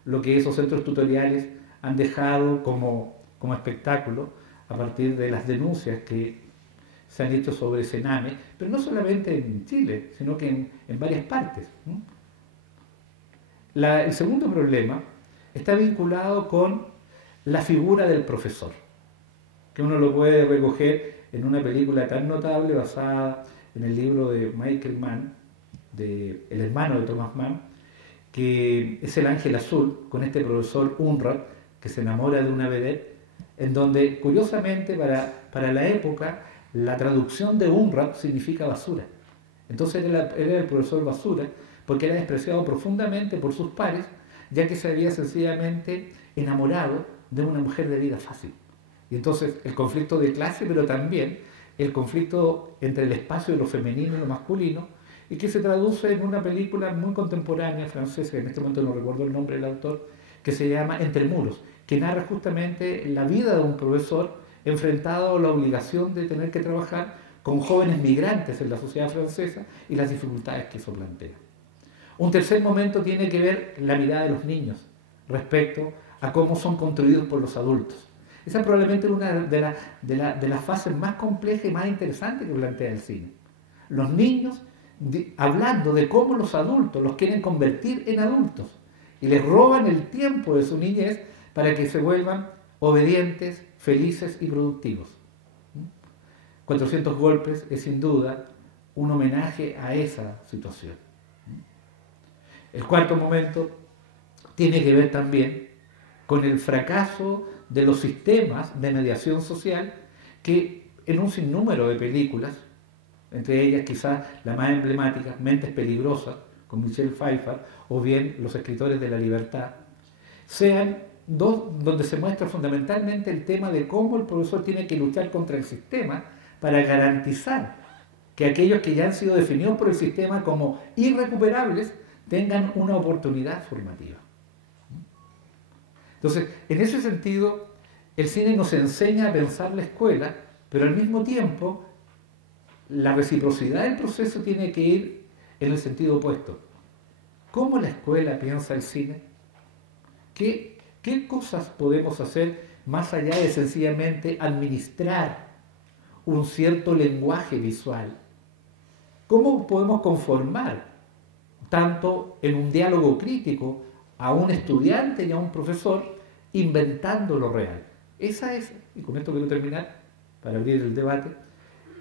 lo que esos centros tutoriales han dejado como espectáculo a partir de las denuncias que se han hecho sobre Sename, pero no solamente en Chile, sino que en varias partes. El segundo problema está vinculado con la figura del profesor, que uno lo puede recoger en una película tan notable basada en el libro de Michael Mann, el hermano de Thomas Mann, que es El Ángel Azul, con este profesor Unrat que se enamora de una vedette, en donde curiosamente para la época la traducción de Unrat significa basura. Entonces era el profesor basura porque era despreciado profundamente por sus pares, ya que se había sencillamente enamorado de una mujer de vida fácil. Y entonces el conflicto de clase, pero también el conflicto entre el espacio de lo femenino y lo masculino, y que se traduce en una película muy contemporánea francesa, que en este momento no recuerdo el nombre del autor, que se llama Entre Muros, que narra justamente la vida de un profesor enfrentado a la obligación de tener que trabajar con jóvenes migrantes en la sociedad francesa y las dificultades que eso plantea. Un tercer momento tiene que ver la mirada de los niños respecto a cómo son construidos por los adultos. Esa es probablemente una de las fases más complejas y más interesantes que plantea el cine. Los niños hablando de cómo los adultos los quieren convertir en adultos y les roban el tiempo de su niñez para que se vuelvan obedientes, felices y productivos. 400 golpes es sin duda un homenaje a esa situación. El cuarto momento tiene que ver también con el fracaso de los sistemas de mediación social que en un sinnúmero de películas, entre ellas quizás la más emblemática, Mentes Peligrosas, con Michelle Pfeiffer, o bien Los Escritores de la Libertad, sean dos donde se muestra fundamentalmente el tema de cómo el profesor tiene que luchar contra el sistema para garantizar que aquellos que ya han sido definidos por el sistema como irrecuperables tengan una oportunidad formativa. Entonces, en ese sentido, el cine nos enseña a pensar la escuela, pero al mismo tiempo la reciprocidad del proceso tiene que ir en el sentido opuesto. ¿Cómo la escuela piensa el cine? ¿Qué cosas podemos hacer más allá de sencillamente administrar un cierto lenguaje visual? ¿Cómo podemos conformar tanto en un diálogo crítico a un estudiante y a un profesor inventando lo real? Esa es, y con esto quiero terminar para abrir el debate,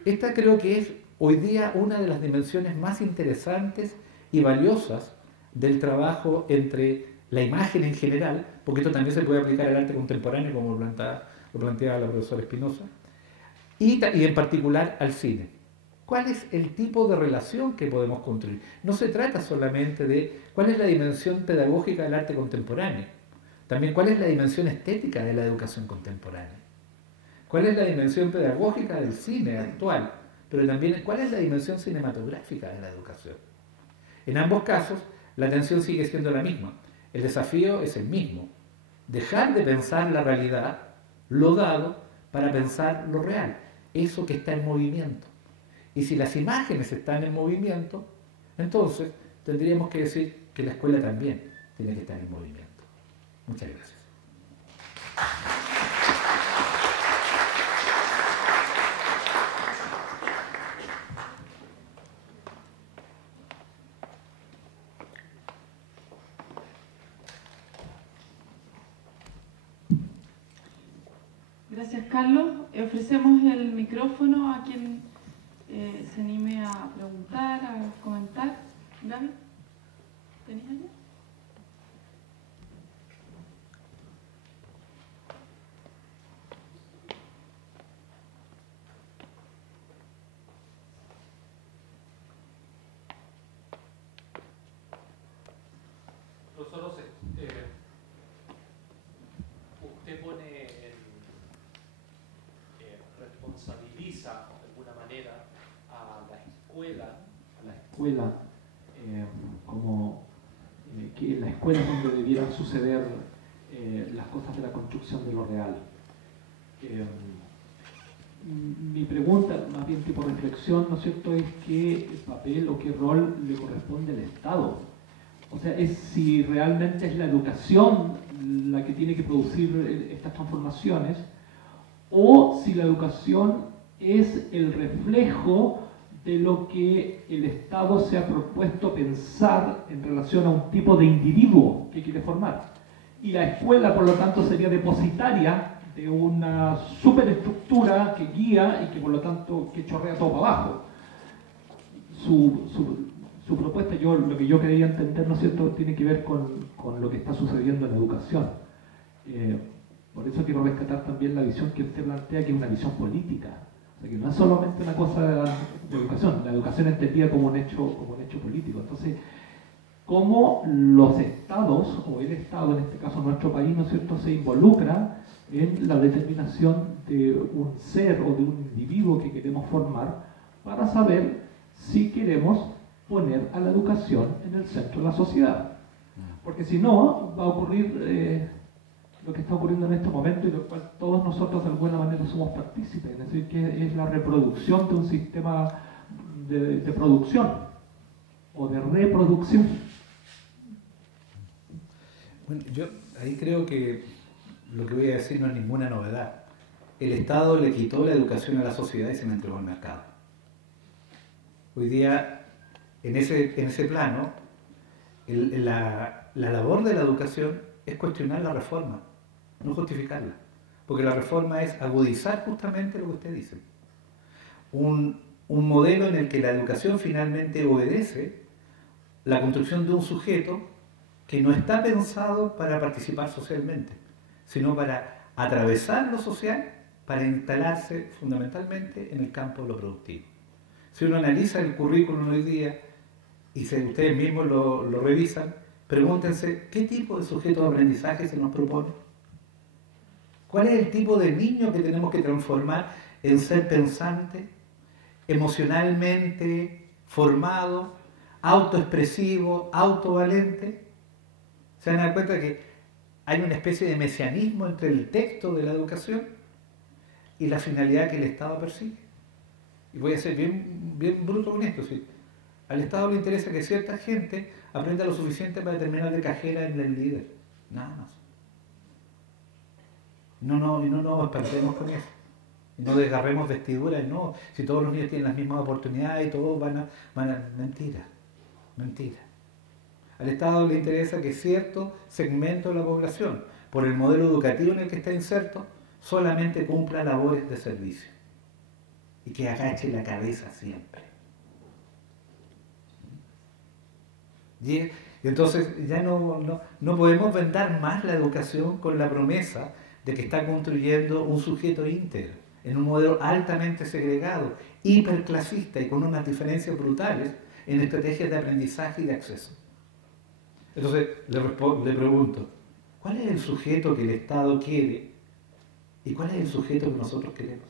esta creo que es hoy día una de las dimensiones más interesantes y valiosas del trabajo entre la imagen en general, porque esto también se puede aplicar al arte contemporáneo, como lo planteaba la profesora Espinosa, y en particular al cine. ¿Cuál es el tipo de relación que podemos construir? No se trata solamente de cuál es la dimensión pedagógica del arte contemporáneo, también cuál es la dimensión estética de la educación contemporánea, cuál es la dimensión pedagógica del cine actual, pero también cuál es la dimensión cinematográfica de la educación. En ambos casos, la tensión sigue siendo la misma. El desafío es el mismo: dejar de pensar la realidad, lo dado, para pensar lo real, eso que está en movimiento. Y si las imágenes están en movimiento, entonces tendríamos que decir que la escuela también tiene que estar en movimiento. Muchas gracias. Gracias, Carlos. Ofrecemos el micrófono a quien se anime a preguntar, a comentar. Gaby, ¿tenés allá? Profesor Rose, usted pone responsabiliza de alguna manera a la escuela como que en la escuela es donde debieran suceder las cosas de la construcción de lo real. Mi pregunta, más bien tipo reflexión, ¿no es cierto?, es qué papel o qué rol le corresponde al Estado. O sea, es si realmente es la educación la que tiene que producir estas transformaciones, o si la educación es el reflejo de lo que el Estado se ha propuesto pensar en relación a un tipo de individuo que quiere formar. Y la escuela, por lo tanto, sería depositaria de una superestructura que guía y que, por lo tanto, que chorrea todo para abajo. Su propuesta, lo que yo quería entender, ¿no es cierto?, tiene que ver con lo que está sucediendo en la educación. Por eso quiero rescatar también la visión que usted plantea, que es una visión política. O sea, que no es solamente una cosa de educación, la educación entendida como un hecho político. Entonces, cómo los estados, o el Estado, en este caso nuestro país, ¿no es cierto?, se involucra en la determinación de un ser o de un individuo que queremos formar para saber si queremos poner a la educación en el centro de la sociedad. Porque si no, va a ocurrir lo que está ocurriendo en este momento y lo cual todos nosotros de alguna manera somos partícipes, es decir, que es la reproducción de un sistema de producción o de reproducción. Bueno, yo ahí creo que lo que voy a decir no es ninguna novedad. El Estado le quitó la educación a la sociedad y se la entregó al mercado. Hoy día, en ese plano, la labor de la educación es cuestionar la reforma, no justificarla. Porque la reforma es agudizar justamente lo que usted dice. Un modelo en el que la educación finalmente obedece la construcción de un sujeto que no está pensado para participar socialmente, sino para atravesar lo social para instalarse fundamentalmente en el campo de lo productivo. Si uno analiza el currículum hoy día y ustedes mismos lo revisan, pregúntense qué tipo de sujeto de aprendizaje se nos propone. ¿Cuál es el tipo de niño que tenemos que transformar en ser pensante, emocionalmente formado, autoexpresivo, autovalente? ¿Se van a dar cuenta de que hay una especie de mesianismo entre el texto de la educación y la finalidad que el Estado persigue? Y voy a ser bien bruto con esto. ¿Sí? Al Estado le interesa que cierta gente aprenda lo suficiente para terminar de cajera en el líder. Nada más. No nos espantemos con eso. Y no desgarremos vestiduras, no. Si todos los niños tienen las mismas oportunidades y todos van a... Mentira. Mentira. Al Estado le interesa que cierto segmento de la población, por el modelo educativo en el que está inserto, solamente cumpla labores de servicio. Y que agache la cabeza siempre. Y entonces ya no podemos vendar más la educación con la promesa de que está construyendo un sujeto íntegro, en un modelo altamente segregado, hiperclasista y con unas diferencias brutales en estrategias de aprendizaje y de acceso. Entonces le pregunto, ¿cuál es el sujeto que el Estado quiere y cuál es el sujeto que nosotros queremos?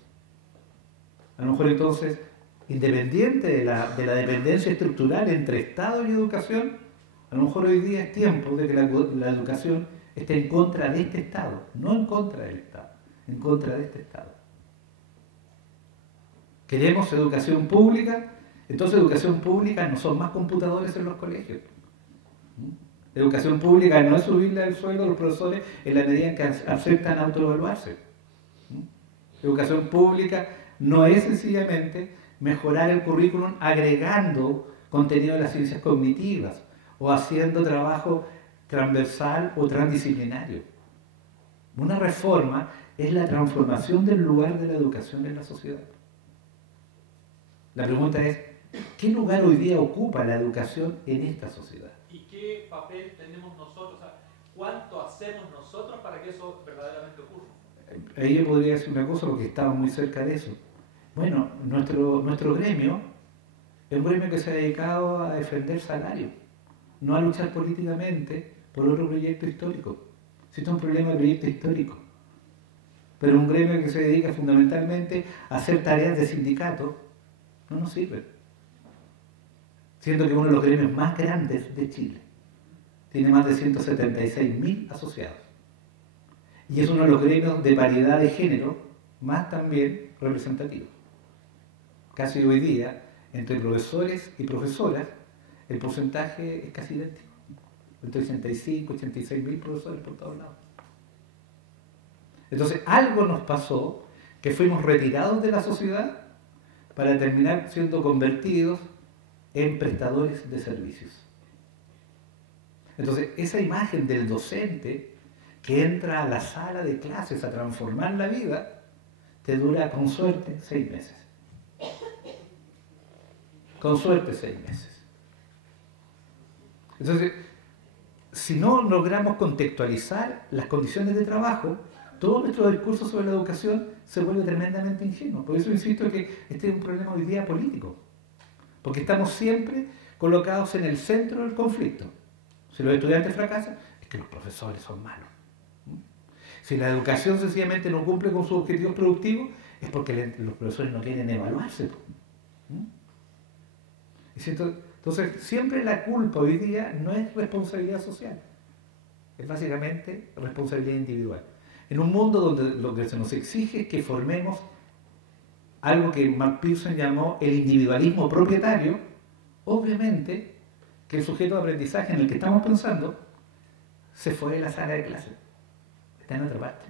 A lo mejor entonces, independiente de la dependencia estructural entre Estado y educación, a lo mejor hoy día es tiempo de que la educación esté en contra de este Estado, no en contra del Estado, en contra de este Estado. ¿Queremos educación pública? Entonces educación pública no son más computadores en los colegios. Educación pública no es subirle el sueldo a los profesores en la medida en que aceptan autoevaluarse. Educación pública no es sencillamente mejorar el currículum agregando contenido de las ciencias cognitivas o haciendo trabajo transversal o transdisciplinario. Una reforma es la transformación del lugar de la educación en la sociedad. La pregunta es, ¿qué lugar hoy día ocupa la educación en esta sociedad? ¿Y qué papel tenemos nosotros? O sea, ¿cuánto hacemos nosotros para que eso verdaderamente ocurra? Ahí yo podría decir una cosa porque estaba muy cerca de eso. Bueno, nuestro gremio es un gremio que se ha dedicado a defender salarios, no a luchar políticamente por otro proyecto histórico. Si esto es un problema de proyecto histórico, pero un gremio que se dedica fundamentalmente a hacer tareas de sindicato, no nos sirve. Siendo que uno de los gremios más grandes de Chile tiene más de 176.000 asociados. Y es uno de los gremios de paridad de género más también representativos. Casi hoy día, entre profesores y profesoras, el porcentaje es casi idéntico. Entre 85 y 86.000 profesores por todos lados. Entonces, algo nos pasó que fuimos retirados de la sociedad para terminar siendo convertidos en prestadores de servicios. Entonces, esa imagen del docente que entra a la sala de clases a transformar la vida, te dura con suerte 6 meses. Con suerte 6 meses. Entonces, si no logramos contextualizar las condiciones de trabajo, todo nuestro discurso sobre la educación se vuelve tremendamente ingenuo. Por eso insisto que este es un problema hoy día político. Porque estamos siempre colocados en el centro del conflicto. Si los estudiantes fracasan, es que los profesores son malos. Si la educación sencillamente no cumple con sus objetivos productivos, es porque los profesores no quieren evaluarse. Entonces, siempre la culpa hoy día no es responsabilidad social, es básicamente responsabilidad individual. En un mundo donde lo que se nos exige es que formemos algo que Mark Pearson llamó el individualismo propietario, obviamente que el sujeto de aprendizaje en el que estamos pensando se fue de la sala de clase, está en otra parte.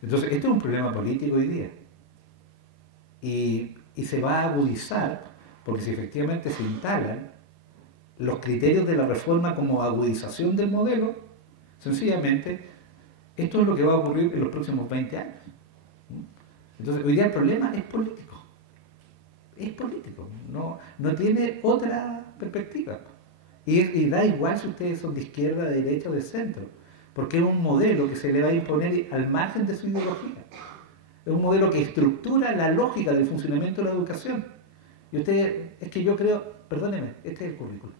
Entonces, este es un problema político hoy día y se va a agudizar porque si efectivamente se instalan los criterios de la reforma como agudización del modelo, sencillamente esto es lo que va a ocurrir en los próximos 20 años. Entonces, hoy día el problema es político. Es político, no tiene otra perspectiva. Y da igual si ustedes son de izquierda, de derecha o de centro, porque es un modelo que se le va a imponer al margen de su ideología. Es un modelo que estructura la lógica del funcionamiento de la educación. Y ustedes, es que yo creo, perdónenme, este es el currículum,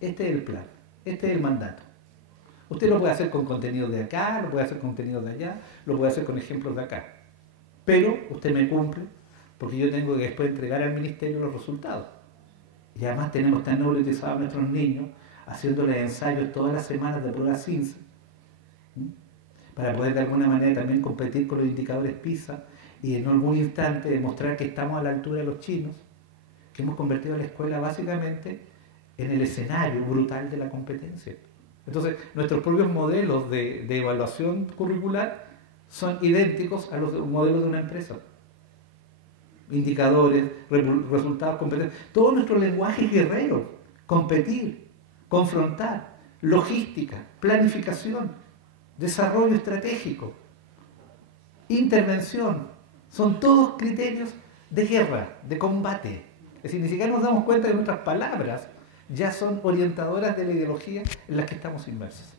este es el plan, este es el mandato. Usted lo puede hacer con contenido de acá, lo puede hacer con contenido de allá, lo puede hacer con ejemplos de acá. Pero usted me cumple, porque yo tengo que después entregar al ministerio los resultados. Y además tenemos tan neuritizados a nuestros niños, haciéndoles ensayos todas las semanas de pruebas CINCE, para poder de alguna manera también competir con los indicadores PISA y en algún instante demostrar que estamos a la altura de los chinos, que hemos convertido a la escuela básicamente en el escenario brutal de la competencia. Entonces, nuestros propios modelos de evaluación curricular son idénticos a los modelos de una empresa. Indicadores, resultados, competencias. Todo nuestro lenguaje es guerrero. Competir, confrontar, logística, planificación, desarrollo estratégico, intervención. Son todos criterios de guerra, de combate. Es decir, ni siquiera nos damos cuenta de nuestras palabras ya son orientadoras de la ideología en las que estamos inmersos.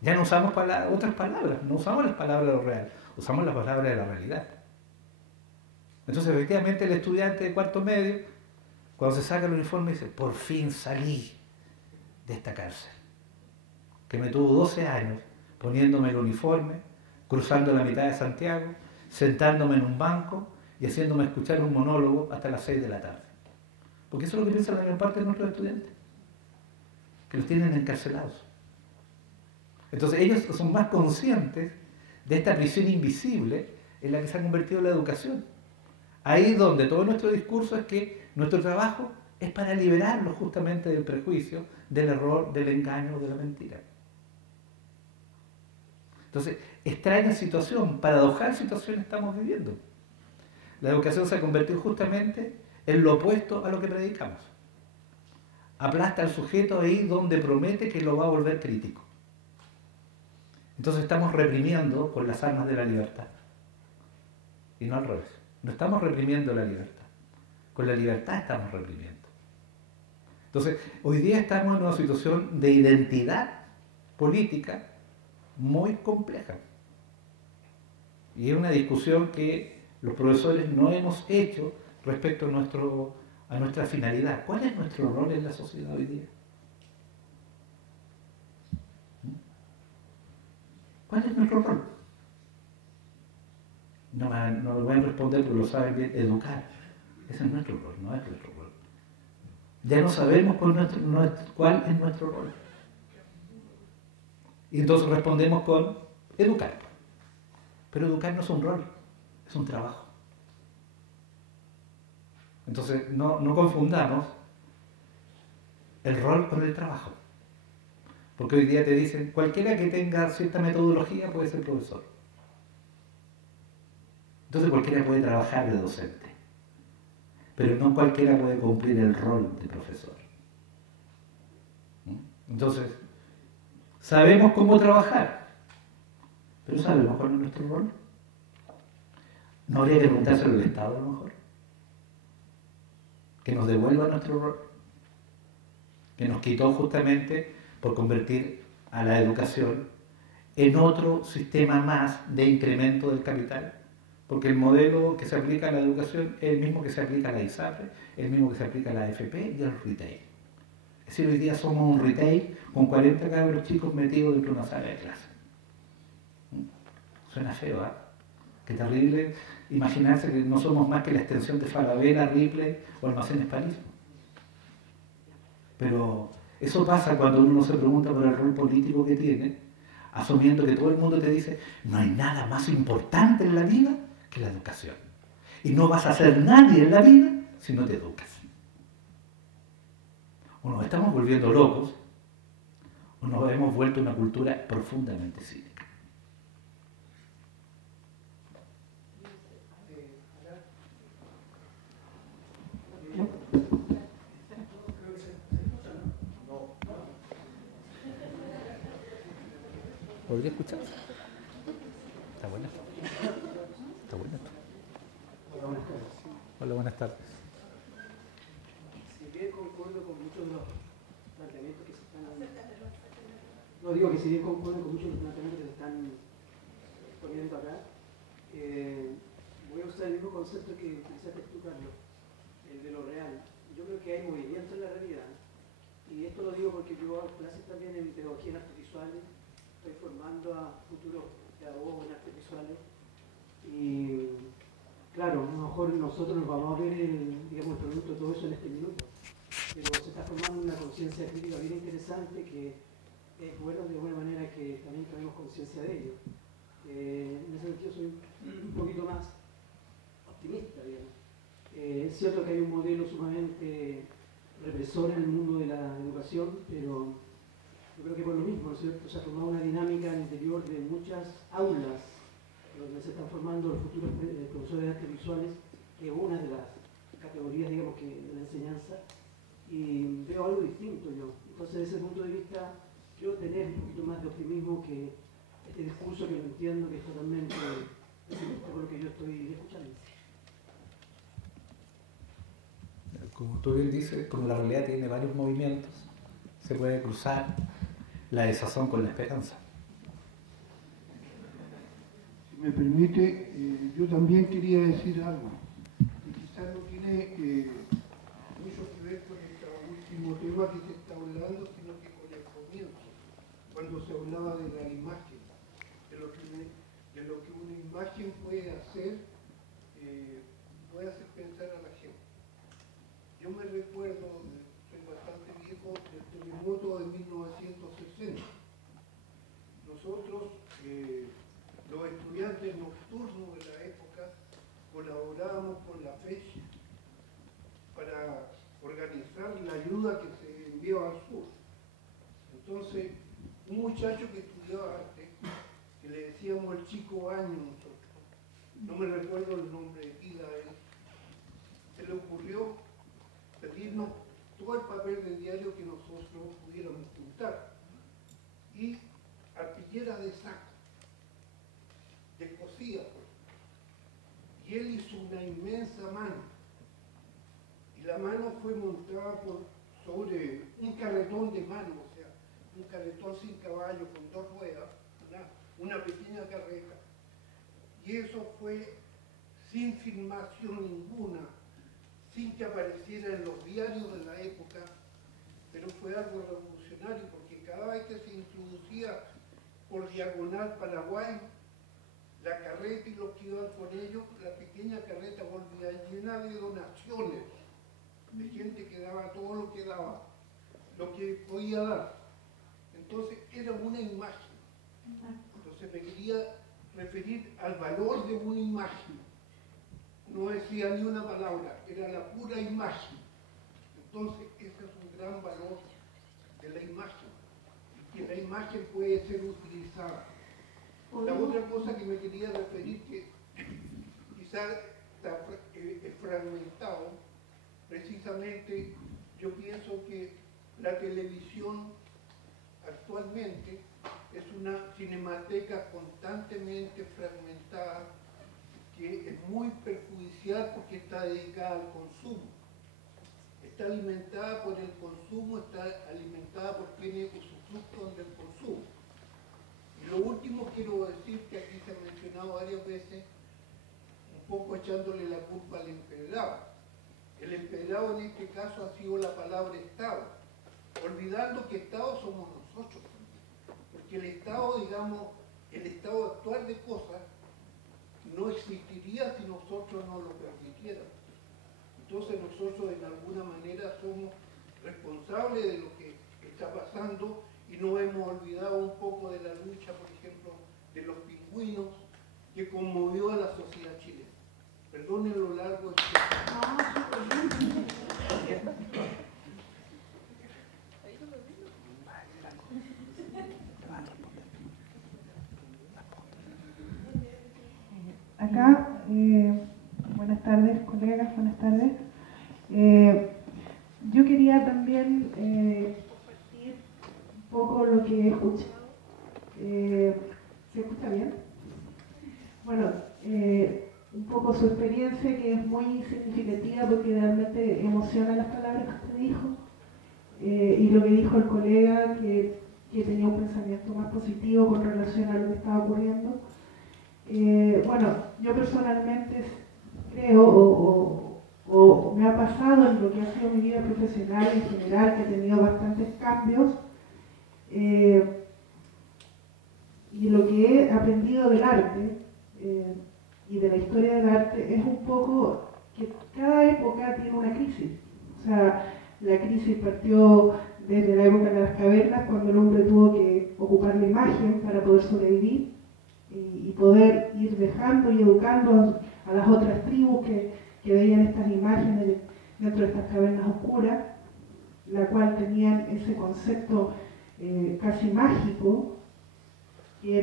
Ya no usamos otras palabras, no usamos las palabras de lo real, usamos las palabras de la realidad. Entonces, efectivamente, el estudiante de cuarto medio, cuando se saca el uniforme, dice, por fin salí de esta cárcel, que me tuvo 12 años poniéndome el uniforme, cruzando la mitad de Santiago, sentándome en un banco y haciéndome escuchar un monólogo hasta las 6 de la tarde. Porque eso es lo que piensa la mayor parte de nuestros estudiantes, que los tienen encarcelados. Entonces ellos son más conscientes de esta prisión invisible en la que se ha convertido la educación. Ahí donde todo nuestro discurso es que nuestro trabajo es para liberarlos justamente del prejuicio, del error, del engaño, de la mentira. Entonces, extraña situación, paradojal situación estamos viviendo. La educación se ha convertido justamente en lo opuesto a lo que predicamos. Aplasta al sujeto ahí donde promete que lo va a volver crítico. Entonces estamos reprimiendo con las armas de la libertad. Y no al revés. No estamos reprimiendo la libertad. Con la libertad estamos reprimiendo. Entonces, hoy día estamos en una situación de identidad política muy compleja. Y es una discusión que los profesores no hemos hecho respecto a nuestra finalidad. ¿Cuál es nuestro rol en la sociedad hoy día? ¿Cuál es nuestro rol? No lo voy a responder porque lo saben bien, educar. Ese es nuestro rol, no es nuestro rol. Ya no sabemos cuál es nuestro rol. Y entonces respondemos con educar. Pero educar no es un rol, es un trabajo. Entonces no confundamos el rol con el trabajo. Porque hoy día te dicen, cualquiera que tenga cierta metodología puede ser profesor. Entonces cualquiera puede trabajar de docente. Pero no cualquiera puede cumplir el rol de profesor. Entonces, sabemos cómo trabajar, pero ¿sabemos cuál es nuestro rol? ¿No habría que preguntárselo al Estado a lo mejor? Que nos devuelva nuestro rol, que nos quitó justamente por convertir a la educación en otro sistema más de incremento del capital, porque el modelo que se aplica a la educación es el mismo que se aplica a la ISAPRE, es el mismo que se aplica a la AFP y al retail. Es decir, hoy día somos un retail con 40 cabros chicos metidos dentro de una sala de clase. Suena feo, ¿eh? Qué terrible imaginarse que no somos más que la extensión de Falabella, Ripley o Almacenes París. Pero eso pasa cuando uno se pregunta por el rol político que tiene, asumiendo que todo el mundo te dice, no hay nada más importante en la vida que la educación. Y no vas a ser nadie en la vida si no te educas. O nos estamos volviendo locos, o nos hemos vuelto una cultura profundamente cínica. ¿Podría escuchar? Está buena. Está buena. Hola, buenas tardes. Si bien concuerdo con muchos de los planteamientos que se están... No digo que si bien concuerdo con muchos de los planteamientos que se están poniendo acá, voy a usar el mismo concepto que utilizaste tú, Carlos, el de lo real. Yo creo que hay movimiento en la realidad. Y esto lo digo porque yo hago clases también en pedagogía en artes visuales. Estoy formando a futuros pedagogos en artes visuales y claro, a lo mejor nosotros nos vamos a ver el producto de todo eso en este minuto, pero se está formando una conciencia crítica bien interesante que es bueno de alguna manera que también tenemos conciencia de ello. En ese sentido soy un poquito más optimista, digamos. Es cierto que hay un modelo sumamente represor en el mundo de la educación, pero yo creo que por lo mismo, ¿no es cierto? Se ha formado una dinámica al interior de muchas aulas donde se están formando los futuros profesores de artes visuales, que es una de las categorías, digamos, que de la enseñanza, y veo algo distinto yo. Entonces, desde ese punto de vista, quiero tener un poquito más de optimismo que este discurso que lo entiendo que es totalmente pesimista con lo que yo estoy escuchando. Como tú bien dices, como la realidad tiene varios movimientos, se puede cruzar la desazón con la esperanza. Si me permite, yo también quería decir algo, que quizás no tiene mucho que ver con este último tema que se está hablando, sino que con el comienzo, cuando se hablaba de la imagen, de lo que una imagen puede hacer pensar a la gente. Yo me recuerdo, soy bastante viejo, del terremoto de 1960. Nosotros, los estudiantes nocturnos de la época, colaborábamos con la fecha para organizar la ayuda que se enviaba al sur. Entonces, un muchacho que estudiaba arte, que le decíamos el chico Baño nosotros, no me recuerdo el nombre de pila a él, se le ocurrió pedirnos todo el papel de diario que nosotros pudiéramos juntar y arpilleras de saco. conocía. Y él hizo una inmensa mano. Y la mano fue montada sobre un carretón de mano, o sea, un carretón sin caballo, con 2 ruedas, una pequeña carreta. Y eso fue sin filmación ninguna, sin que apareciera en los diarios de la época, pero fue algo revolucionario, porque cada vez que se introducía por diagonal Paraguay, la carreta y los que iban con ellos, la pequeña carreta volvía llena de donaciones, de gente que daba todo lo que daba, lo que podía dar. Entonces era una imagen. Entonces me quería referir al valor de una imagen. No decía ni una palabra, era la pura imagen. Entonces ese es un gran valor de la imagen, y que la imagen puede ser utilizada. La otra cosa que me quería referir, que quizás está fragmentado, precisamente yo pienso que la televisión actualmente es una cinemateca constantemente fragmentada, que es muy perjudicial porque está dedicada al consumo. Está alimentada por el consumo, está alimentada por quienes usufructúan del consumo. Y lo último quiero decir, que aquí se ha mencionado varias veces, un poco echándole la culpa al empedrado. El empedrado en este caso ha sido la palabra Estado, olvidando que Estado somos nosotros. Porque el Estado, digamos, el estado actual de cosas no existiría si nosotros no lo permitiéramos. Entonces nosotros en alguna manera somos responsables de lo que está pasando y nos hemos olvidado un poco de la lucha, por ejemplo, de los pingüinos, que conmovió a la sociedad chilena. Perdonen lo largo. Acá, buenas tardes, colegas, buenas tardes. Yo quería también compartir un poco lo que he escuchado. ¿Se escucha bien? Bueno, un poco su experiencia, que es muy significativa porque realmente emociona las palabras que usted dijo, y lo que dijo el colega, que tenía un pensamiento más positivo con relación a lo que estaba ocurriendo. Bueno, yo personalmente creo, o me ha pasado en lo que ha sido mi vida profesional en general, que he tenido bastantes cambios, y lo que he aprendido del arte y de la historia del arte es un poco que cada época tiene una crisis. O sea, la crisis partió desde la época de las cavernas, cuando el hombre tuvo que ocupar la imagen para poder sobrevivir y poder ir dejando y educando a las otras tribus que veían estas imágenes dentro de estas cavernas oscuras, la cual tenían ese concepto casi mágico, que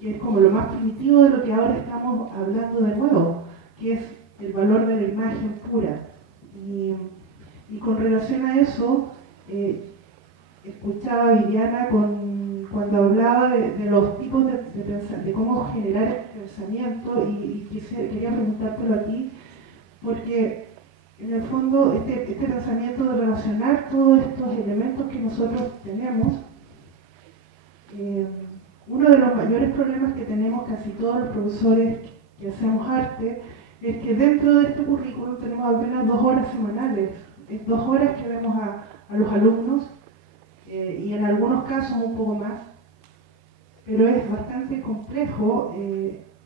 es como lo más primitivo de lo que ahora estamos hablando de nuevo, que es el valor de la imagen pura. Y con relación a eso, escuchaba a Viviana cuando hablaba de los tipos de cómo generar el pensamiento, y quería preguntártelo a ti, porque en el fondo este pensamiento de relacionar todos estos elementos que nosotros tenemos, uno de los mayores problemas que tenemos casi todos los profesores que hacemos arte es que dentro de este currículum tenemos apenas 2 horas semanales, es 2 horas que vemos a los alumnos, y en algunos casos un poco más, pero es bastante complejo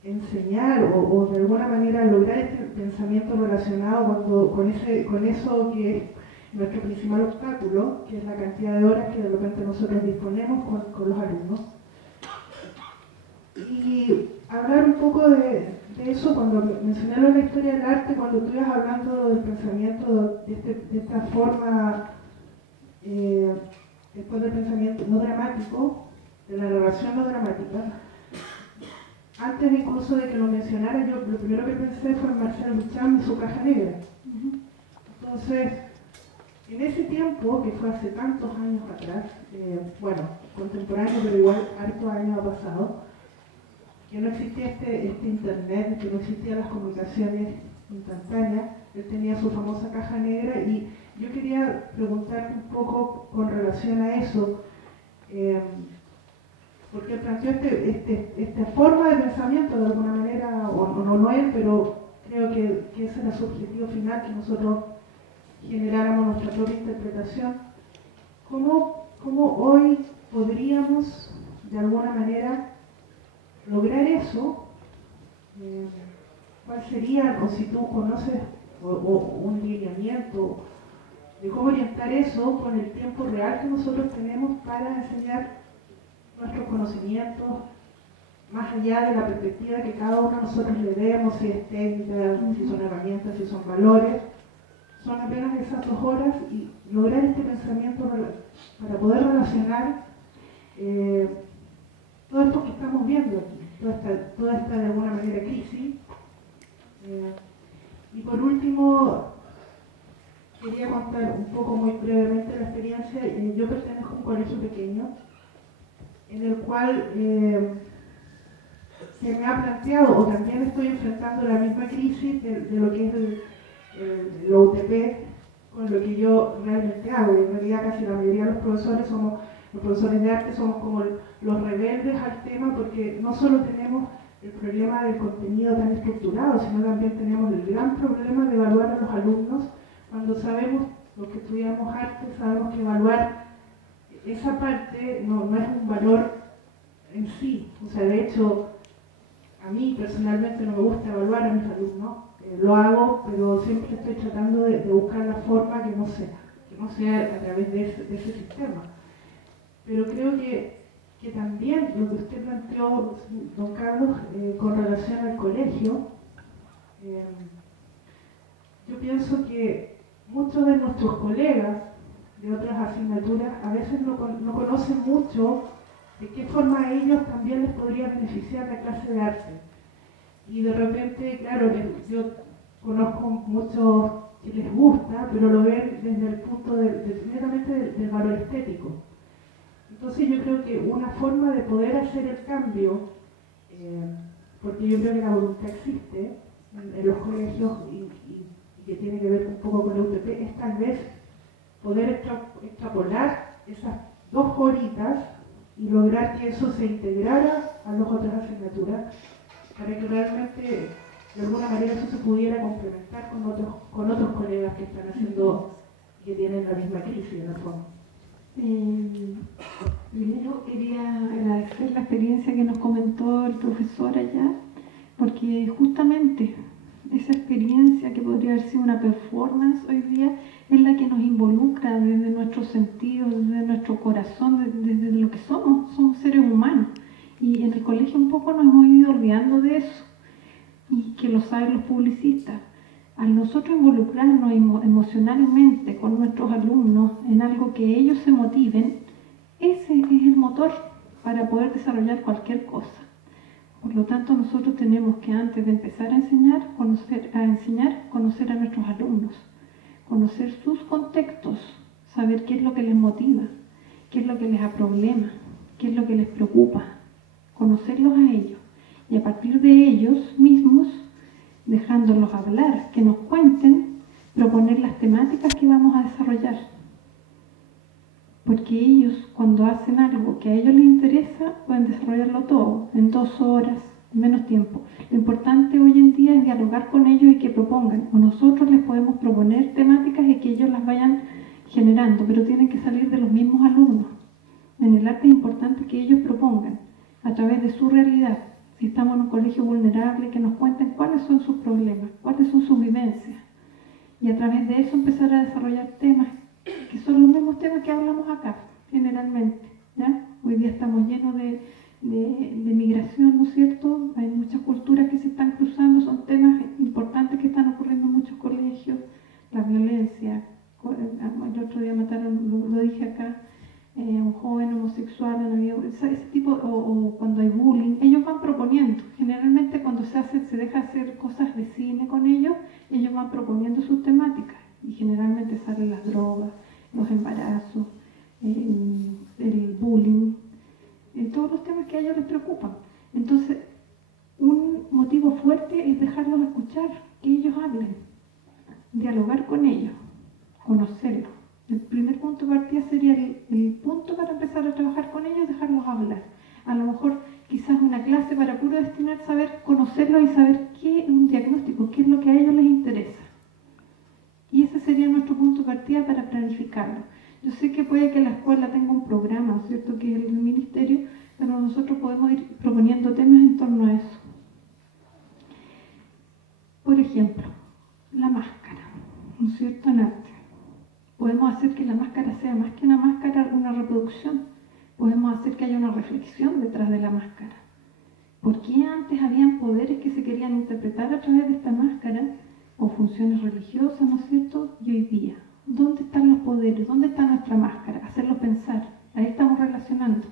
enseñar o de alguna manera lograr este pensamiento relacionado con eso que es nuestro principal obstáculo, que es la cantidad de horas que de repente nosotros disponemos con los alumnos. Y hablar un poco de eso, cuando mencioné la historia del arte, cuando tú ibas hablando del pensamiento de esta forma, después del pensamiento no dramático, de la narración no dramática, antes incluso de que lo mencionara, yo lo primero que pensé fue en Marcel Duchamp y su caja negra. Entonces, en ese tiempo, que fue hace tantos años atrás, bueno, contemporáneo, pero igual hartos años ha pasado, que no existía este internet, que no existían las comunicaciones instantáneas. Él tenía su famosa caja negra y yo quería preguntarte un poco con relación a eso, porque él planteó esta forma de pensamiento de alguna manera, o no él, pero creo que ese era su objetivo final, que nosotros generáramos nuestra propia interpretación. ¿Cómo hoy podríamos de alguna manera lograr eso? ¿Cuál sería, o si tú conoces o un lineamiento de cómo orientar eso con el tiempo real que nosotros tenemos para enseñar nuestros conocimientos, más allá de la perspectiva que cada uno de nosotros le demos, si es técnica, si son herramientas, si son valores? Son apenas esas 2 horas y lograr este pensamiento para poder relacionar todo esto que estamos viendo aquí, toda esta de alguna manera crisis. Y por último, quería contar un poco muy brevemente la experiencia. Yo pertenezco a un colegio pequeño en el cual se me ha planteado, o también estoy enfrentando la misma crisis de lo que es el UTP con lo que yo realmente hago. En realidad casi la mayoría de los profesores de arte somos como los rebeldes al tema, porque no solo tenemos el problema del contenido tan estructurado, sino también tenemos el gran problema de evaluar a los alumnos. Cuando sabemos, los que estudiamos arte, sabemos que evaluar esa parte no es un valor en sí. O sea, de hecho, a mí personalmente no me gusta evaluar a mis alumnos. Lo hago, pero siempre estoy tratando de buscar la forma que no sea a través de ese sistema. Pero creo que también lo que usted planteó, don Carlos, con relación al colegio, yo pienso que muchos de nuestros colegas de otras asignaturas a veces no conocen mucho de qué forma a ellos también les podría beneficiar la clase de arte. Y de repente, claro, yo conozco muchos que les gusta, pero lo ven desde el punto netamente del valor estético. Entonces yo creo que una forma de poder hacer el cambio, porque yo creo que la voluntad existe en los colegios y que tiene que ver un poco con la UTP, es tal vez poder extrapolar esas 2 horitas y lograr que eso se integrara a las otras asignaturas, para que realmente de alguna manera eso se pudiera complementar con otros colegas que están haciendo, que tienen la misma crisis en el fondo. Primero quería agradecer la experiencia que nos comentó el profesor allá, porque justamente esa experiencia, que podría haber sido una performance hoy día, es la que nos involucra desde nuestros sentidos, desde nuestro corazón, desde lo que somos seres humanos. Y en el colegio un poco nos hemos ido olvidando de eso, y que lo saben los publicistas. Al nosotros involucrarnos emocionalmente con nuestros alumnos en algo que ellos se motiven, ese es el motor para poder desarrollar cualquier cosa. Por lo tanto, nosotros tenemos que, antes de empezar a enseñar, conocer a nuestros alumnos, conocer sus contextos, saber qué es lo que les motiva, qué es lo que les problema, qué es lo que les preocupa, conocerlos a ellos, y a partir de ellos mismos, dejándolos hablar, que nos cuenten, proponer las temáticas que vamos a desarrollar. Porque ellos, cuando hacen algo que a ellos les interesa, pueden desarrollarlo todo, en 2 horas, en menos tiempo. Lo importante hoy en día es dialogar con ellos y que propongan. O nosotros les podemos proponer temáticas y que ellos las vayan generando, pero tienen que salir de los mismos alumnos. En el arte es importante que ellos propongan, a través de su realidad. Si estamos en un colegio vulnerable, que nos cuenten cuáles son sus problemas, cuáles son sus vivencias. Y a través de eso empezar a desarrollar temas que son los mismos temas que hablamos acá, generalmente, ¿ya? Hoy día estamos llenos de migración, ¿no es cierto? Hay muchas culturas que se están cruzando, son temas importantes que están ocurriendo en muchos colegios. La violencia, el otro día mataron, lo dije acá, a un joven homosexual, ese tipo, o cuando hay bullying, ellos van proponiendo. Generalmente cuando se deja hacer cosas de cine con ellos van proponiendo sus temáticas, y generalmente salen las drogas, los embarazos, el bullying, todos los temas que a ellos les preocupan. Entonces, motivo fuerte es dejarlos escuchar, que ellos hablen, dialogar con ellos, conocerlos. El primer punto de partida sería el punto para empezar a trabajar con ellos, dejarlos hablar. A lo mejor quizás una clase para puro destinar saber conocerlos y saber qué es un diagnóstico, qué es lo que a ellos les interesa. Y ese sería nuestro punto de partida para planificarlo. Yo sé que puede que la escuela tenga un programa, ¿cierto?, que es el del ministerio, pero nosotros podemos ir proponiendo temas en torno a eso. Por ejemplo, la máscara, ¿no es cierto?, en arte. Podemos hacer que la máscara sea más que una máscara, una reproducción. Podemos hacer que haya una reflexión detrás de la máscara. ¿Por qué antes habían poderes que se querían interpretar a través de esta máscara o funciones religiosas, ¿no es cierto?, y hoy día? ¿Dónde están los poderes? ¿Dónde está nuestra máscara? Hacerlos pensar. Ahí estamos relacionando.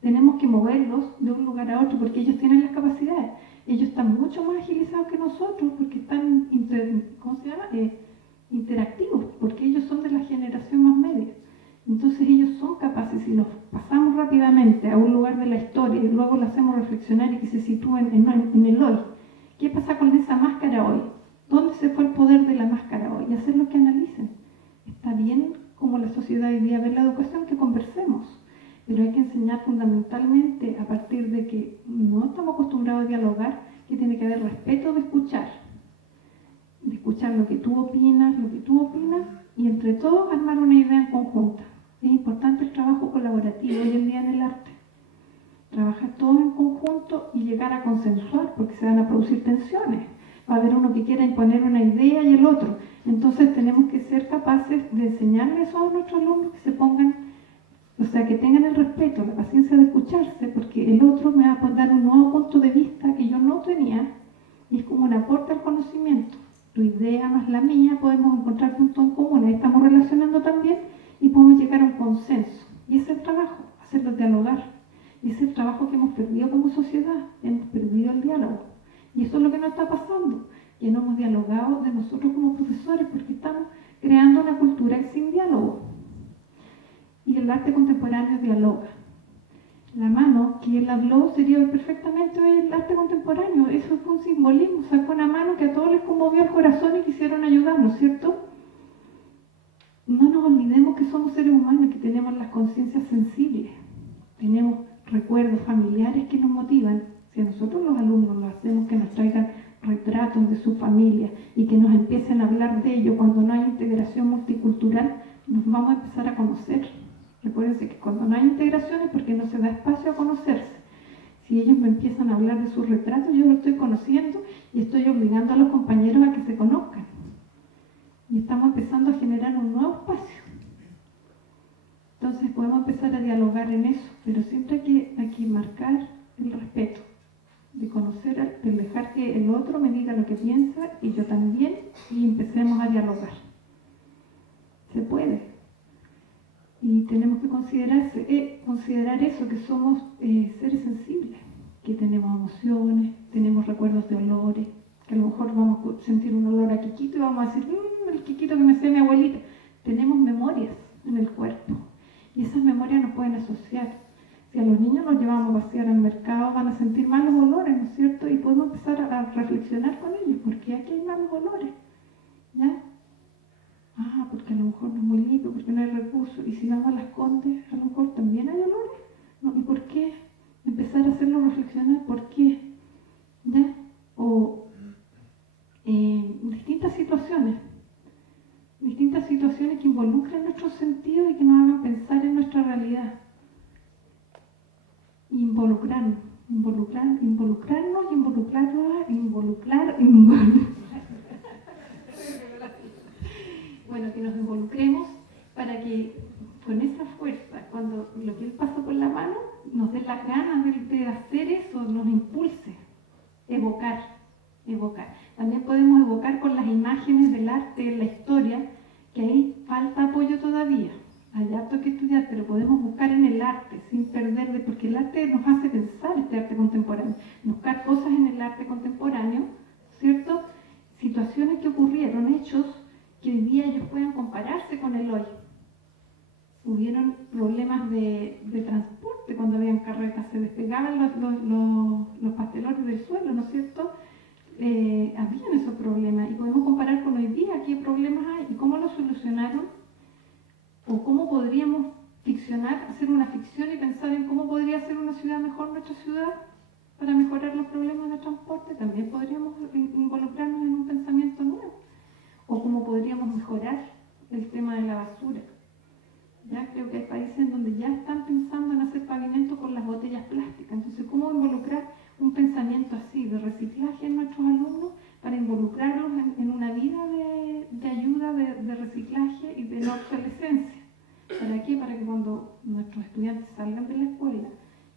Tenemos que moverlos de un lugar a otro porque ellos tienen las capacidades. Ellos están mucho más agilizados que nosotros porque están interactivos, porque ellos son de la generación más media. Entonces ellos son capaces, si los pasamos rápidamente a un lugar de la historia y luego lo hacemos reflexionar y que se sitúen en el hoy. ¿Qué pasa con esa máscara hoy? ¿Dónde se fue el poder de la máscara hoy? Y hacer lo que analicen. Está bien como la sociedad hoy día ve la educación, que conversemos, pero hay que enseñar fundamentalmente a partir de que no estamos acostumbrados a dialogar, que tiene que haber respeto de escuchar lo que tú opinas, y entre todos armar una idea en conjunta. Es importante el trabajo colaborativo hoy en día en el arte. Trabajar todos en conjunto y llegar a consensuar, porque se van a producir tensiones. Va a haber uno que quiera imponer una idea y el otro. Entonces tenemos que ser capaces de enseñarle eso a nuestros alumnos, que se pongan, o sea, que tengan el respeto, la paciencia de escucharse, porque el otro me va a dar un nuevo punto de vista que yo no tenía, y es como un aporte al conocimiento. Tu idea más la mía, podemos encontrar puntos en común, ahí estamos relacionando también y podemos llegar a un consenso. Y ese es el trabajo, hacerlo dialogar. Y ese es el trabajo que hemos perdido como sociedad, hemos perdido el diálogo. Y eso es lo que nos está pasando, que no hemos dialogado de nosotros como profesores porque estamos creando una cultura sin diálogo. Y el arte contemporáneo dialoga. La mano que él habló sería perfectamente hoy el arte contemporáneo. Eso fue un simbolismo, sacó una mano que a todos les conmovió el corazón y quisieron ayudarnos, ¿cierto? No nos olvidemos que somos seres humanos, que tenemos las conciencias sensibles, tenemos recuerdos familiares que nos motivan. Si a nosotros los alumnos lo hacemos, que nos traigan retratos de su familia y que nos empiecen a hablar de ello, cuando no hay integración multicultural, nos vamos a empezar a conocer. Recuérdense que cuando no hay integración es porque no se da espacio a conocerse. Si ellos me empiezan a hablar de sus retratos, yo lo estoy conociendo y estoy obligando a los compañeros a que se conozcan. Y estamos empezando a generar un nuevo espacio. Entonces podemos empezar a dialogar en eso, pero siempre hay que marcar el respeto, de conocer, de dejar que el otro me diga lo que piensa y yo también, y empecemos a dialogar. Se puede. Y tenemos que considerar eso, que somos seres sensibles, que tenemos emociones, tenemos recuerdos de olores, que a lo mejor vamos a sentir un olor a quiquito y vamos a decir, el quiquito que me hacía mi abuelita. Tenemos memorias en el cuerpo y esas memorias nos pueden asociar. Si a los niños los llevamos a pasear al mercado, van a sentir malos olores, ¿no es cierto? Y podemos empezar a reflexionar con ellos, porque aquí hay malos olores, ¿ya? Porque a lo mejor no es muy limpio, porque no hay recursos. Y si vamos a Las Condes, a lo mejor también hay olores. ¿No? ¿Y por qué? Empezar a hacerlo reflexionar, ¿por qué? ¿Ya? O distintas situaciones que involucren nuestros sentidos y que nos hagan pensar en nuestra realidad. Involucrar. Bueno, que nos involucremos para que con esa fuerza, cuando lo que él pasó con la mano, nos dé las ganas de hacer eso, nos impulse. Evocar. También podemos evocar con las imágenes del arte, de la historia, que ahí falta apoyo todavía. Hay harto que estudiar, pero podemos buscar en el arte, sin perder porque el arte nos hace pensar, este arte contemporáneo. Buscar cosas en el arte contemporáneo, ¿cierto? Situaciones que ocurrieron, hechos que hoy día ellos puedan compararse con el hoy. Hubieron problemas de transporte cuando habían carretas, se pegaban los pastelones del suelo, ¿no es cierto? Habían esos problemas y podemos comparar con hoy día qué problemas hay y cómo los solucionaron o cómo podríamos ficcionar, hacer una ficción y pensar en cómo podría ser una ciudad mejor nuestra ciudad para mejorar los problemas de transporte. También podríamos involucrarnos en un pensamiento nuevo o cómo podríamos mejorar el tema de la basura. Ya creo que hay países en donde ya están pensando en hacer pavimento con las botellas plásticas. Entonces, ¿cómo involucrar un pensamiento así de reciclaje en nuestros alumnos para involucrarlos en una vida de ayuda, de reciclaje y de no obsolescencia? ¿Para qué? Para que cuando nuestros estudiantes salgan de la escuela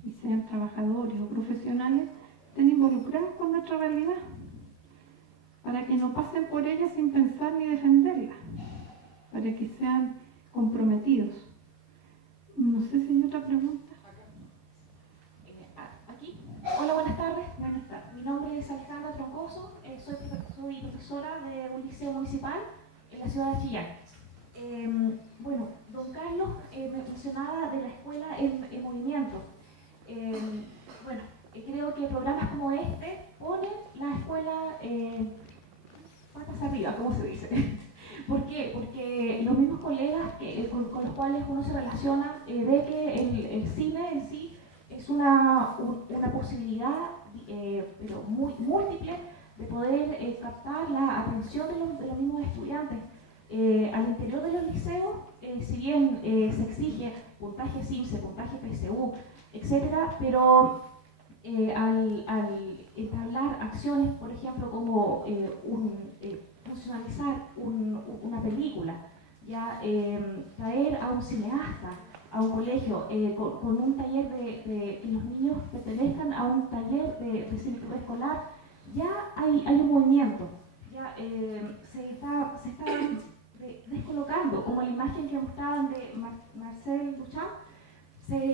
y sean trabajadores o profesionales, estén involucrados con nuestra realidad, para que no pasen por ella sin pensar ni defenderla, para que sean comprometidos. No sé si hay otra pregunta. Aquí. Hola, buenas tardes. Buenas tardes. Mi nombre es Alejandra Troncoso, soy profesora de un liceo municipal en la ciudad de Chillán. Bueno, don Carlos me mencionaba de la escuela en movimiento. Bueno, creo que programas como este ponen la escuela patas arriba, ¿cómo se dice? ¿Por qué? Porque los mismos colegas con los cuales uno se relaciona ve que el cine en sí es una posibilidad, pero muy múltiple, de poder captar la atención de los mismos estudiantes. Al interior de los liceos, si bien se exige puntaje CIMSE, puntaje PSU, etc., pero al entablar acciones, por ejemplo, como funcionalizar una película, ya traer a un cineasta a un colegio con un taller que los niños pertenezcan a un taller de cine escolar, ya hay un movimiento, ya se está descolocando, como la imagen que mostraban de Marcel Duchamp, hay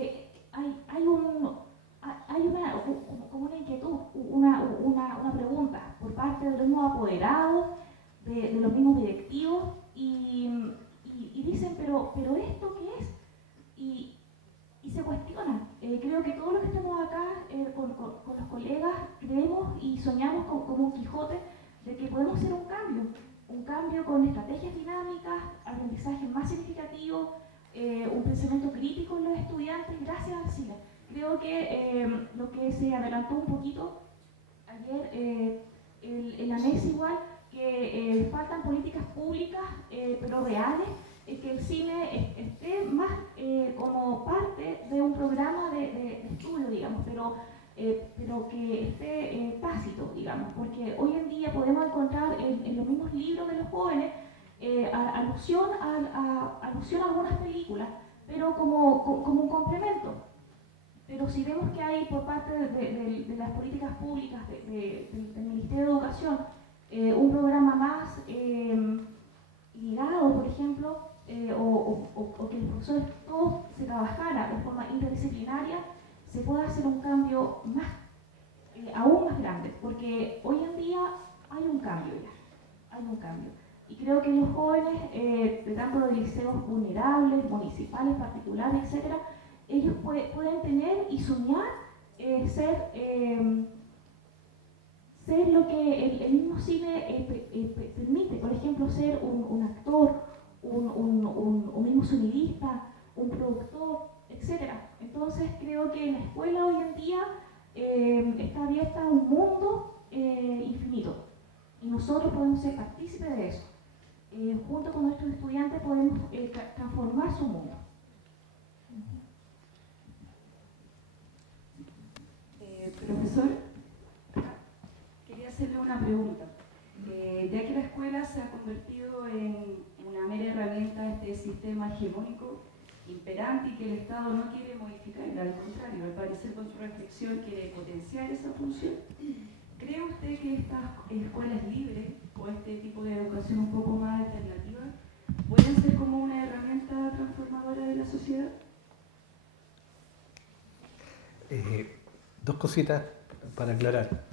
una inquietud, una pregunta por parte de los mismos apoderados, de los mismos directivos, y dicen, pero ¿esto qué es? Y se cuestionan. Creo que todos los que estamos acá con los colegas creemos y soñamos como un Quijote de que podemos hacer un cambio con estrategias dinámicas, aprendizaje más significativo, un pensamiento crítico en los estudiantes gracias al cine. Creo que lo que se adelantó un poquito ayer, el ANES igual, que faltan políticas públicas, pero reales, que el cine esté más como parte de un programa de estudio, digamos, pero que esté tácito, digamos, porque hoy en día podemos encontrar en los mismos libros de los jóvenes alusión a algunas películas, pero como un complemento. Pero si vemos que hay por parte de las políticas públicas del Ministerio de Educación un programa más ligado, por ejemplo, o que los profesores todos se trabajara de forma interdisciplinaria, se puede hacer un cambio aún más grande, porque hoy en día hay un cambio ya, hay un cambio. Y creo que los jóvenes, de tanto de liceos vulnerables, municipales, particulares, etcétera, ellos pueden tener y soñar ser lo que el mismo cine permite, por ejemplo, ser un actor, un mismo sonidista, un productor, etc. Entonces creo que la escuela hoy en día está abierta a un mundo infinito y nosotros podemos ser partícipes de eso. Junto con nuestros estudiantes podemos transformar su mundo. Profesor, quería hacerle una pregunta. Ya que la escuela se ha convertido en una mera herramienta de este sistema hegemónico imperante y que el Estado no quiere modificar, al contrario, al parecer con su reflexión quiere potenciar esa función, ¿cree usted que estas escuelas libres o este tipo de educación un poco más alternativa pueden ser como una herramienta transformadora de la sociedad? Dos cositas para aclarar.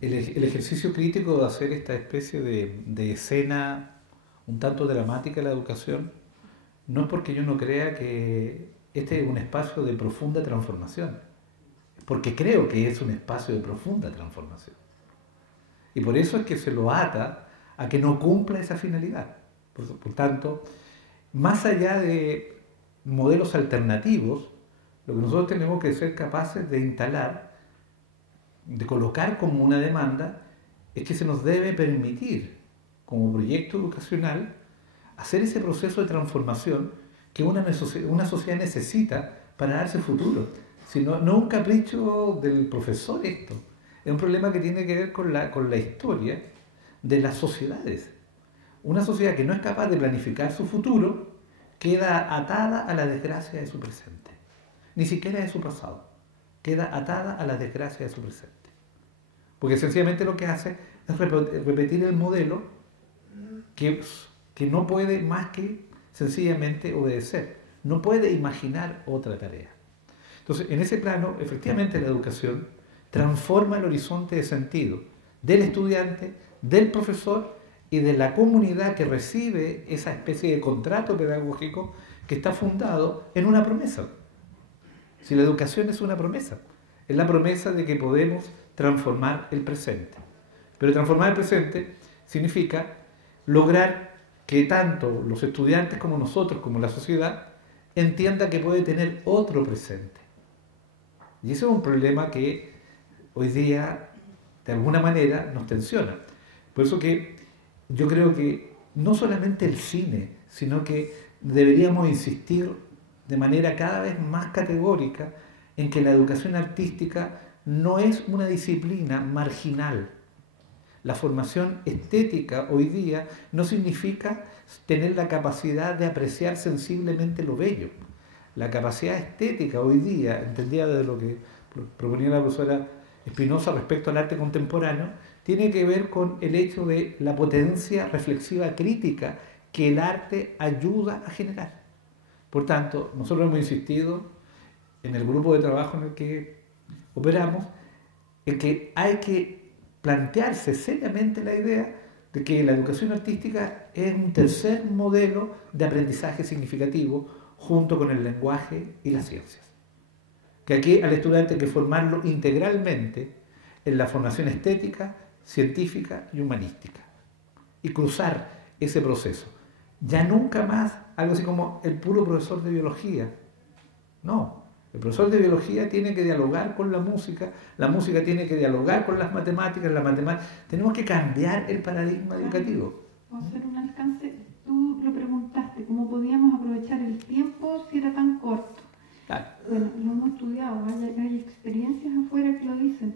El ejercicio crítico de hacer esta especie de escena un tanto dramática de la educación no es porque yo no crea que este es un espacio de profunda transformación. porque creo que es un espacio de profunda transformación. Y por eso es que se lo ata a que no cumpla esa finalidad. Por tanto, más allá de modelos alternativos, lo que nosotros tenemos que ser capaces de instalar, de colocar como una demanda, es que se nos debe permitir, como proyecto educacional, hacer ese proceso de transformación que una sociedad necesita para darse futuro. No es un capricho del profesor esto, es un problema que tiene que ver con la historia de las sociedades. Una sociedad que no es capaz de planificar su futuro queda atada a la desgracia de su presente. Ni siquiera de su pasado. Queda atada a la desgracia de su presente. Porque sencillamente lo que hace es repetir el modelo que no puede más que sencillamente obedecer. No puede imaginar otra tarea. Entonces, en ese plano, efectivamente la educación transforma el horizonte de sentido del estudiante, del profesor y de la comunidad que recibe esa especie de contrato pedagógico que está fundado en una promesa. Si la educación es una promesa, es la promesa de que podemos transformar el presente. Pero transformar el presente significa lograr que tanto los estudiantes como nosotros, como la sociedad, entienda que puede tener otro presente. Y ese es un problema que hoy día, de alguna manera, nos tensiona. Por eso que yo creo que no solamente el cine, sino que deberíamos insistir de manera cada vez más categórica en que la educación artística no es una disciplina marginal. La formación estética hoy día no significa tener la capacidad de apreciar sensiblemente lo bello. La capacidad estética hoy día, entendida desde lo que proponía la profesora Espinosa respecto al arte contemporáneo, tiene que ver con el hecho de la potencia reflexiva crítica que el arte ayuda a generar. Por tanto, nosotros hemos insistido en el grupo de trabajo en el que operamos, en que hay que plantearse seriamente la idea de que la educación artística es un tercer modelo de aprendizaje significativo junto con el lenguaje y las ciencias. Que aquí al estudiante hay que formarlo integralmente en la formación estética, científica y humanística. Y cruzar ese proceso. Ya nunca más algo así como el puro profesor de biología. No, el profesor de biología tiene que dialogar con la música tiene que dialogar con las matemáticas, tenemos que cambiar el paradigma educativo. Vamos a hacer un alcance. Tú lo preguntaste, ¿cómo podíamos aprovechar el tiempo si era tan corto? Claro. Bueno, lo hemos estudiado, hay experiencias afuera que lo dicen.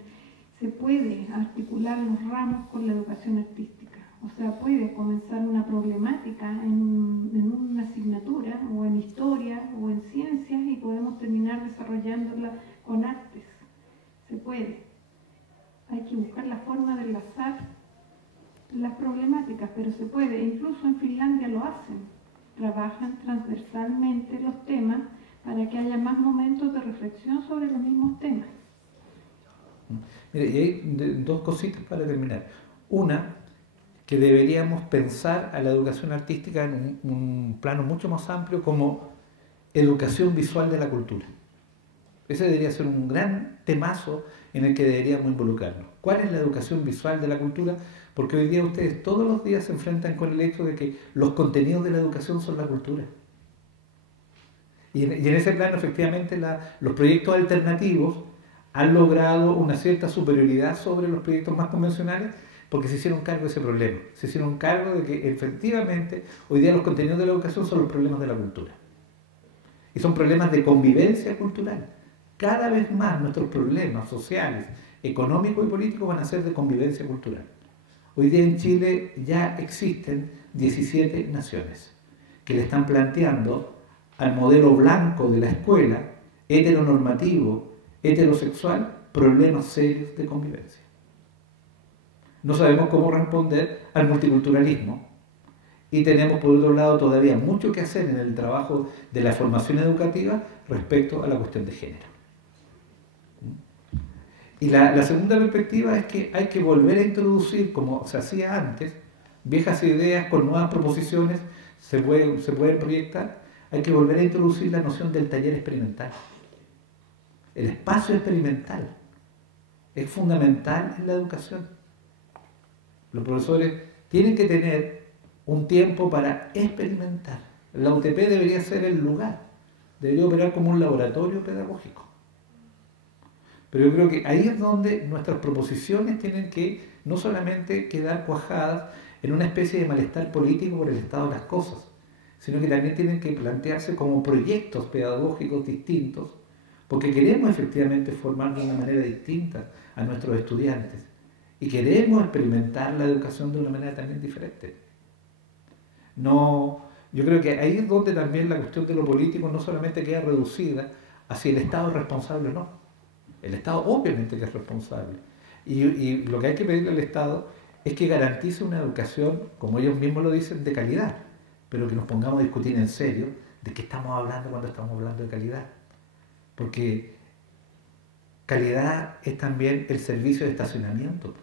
Se puede articular los ramos con la educación artística. O sea, puede comenzar una problemática en una asignatura, o en historia, o en ciencias, y podemos terminar desarrollándola con artes. Se puede. Hay que buscar la forma de enlazar las problemáticas, pero se puede. Incluso en Finlandia lo hacen. Trabajan transversalmente los temas para que haya más momentos de reflexión sobre los mismos temas. Mire, y hay dos cositas para terminar. Una, que deberíamos pensar a la educación artística en un plano mucho más amplio como educación visual de la cultura. Ese debería ser un gran temazo en el que deberíamos involucrarnos. ¿Cuál es la educación visual de la cultura? Porque hoy día ustedes todos los días se enfrentan con el hecho de que los contenidos de la educación son la cultura. Y en ese plano, efectivamente, los proyectos alternativos han logrado una cierta superioridad sobre los proyectos más convencionales porque se hicieron cargo de ese problema. Se hicieron cargo de que, efectivamente, hoy día los contenidos de la educación son los problemas de la cultura. Y son problemas de convivencia cultural. Cada vez más nuestros problemas sociales, económicos y políticos van a ser de convivencia cultural. Hoy día en Chile ya existen 17 naciones que le están planteando al modelo blanco de la escuela, heteronormativo, heterosexual, problemas serios de convivencia. No sabemos cómo responder al multiculturalismo y tenemos por otro lado todavía mucho que hacer en el trabajo de la formación educativa respecto a la cuestión de género. Y la segunda perspectiva es que hay que volver a introducir, como se hacía antes, viejas ideas con nuevas proposiciones se pueden proyectar. Hay que volver a introducir la noción del taller experimental. el espacio experimental es fundamental en la educación. Los profesores tienen que tener un tiempo para experimentar. La UTP debería ser el lugar, debería operar como un laboratorio pedagógico. Pero yo creo que ahí es donde nuestras proposiciones tienen que no solamente quedar cuajadas en una especie de malestar político por el estado de las cosas, sino que también tienen que plantearse como proyectos pedagógicos distintos, porque queremos efectivamente formar de una manera distinta a nuestros estudiantes y queremos experimentar la educación de una manera también diferente. No, yo creo que ahí es donde también la cuestión de lo político no solamente queda reducida a si el Estado es responsable o no. El Estado obviamente que es responsable. Y lo que hay que pedirle al Estado es que garantice una educación, como ellos mismos lo dicen, de calidad, pero que nos pongamos a discutir en serio de qué estamos hablando cuando estamos hablando de calidad. Porque calidad es también el servicio de estacionamiento.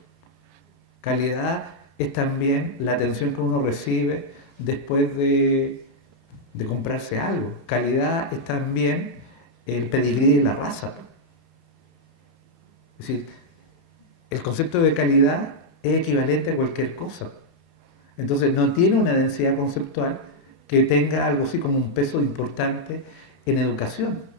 Calidad es también la atención que uno recibe después de comprarse algo. Calidad es también el pedigrí de la raza. Es decir, el concepto de calidad es equivalente a cualquier cosa. Entonces no tiene una densidad conceptual que tenga algo así como un peso importante en educación.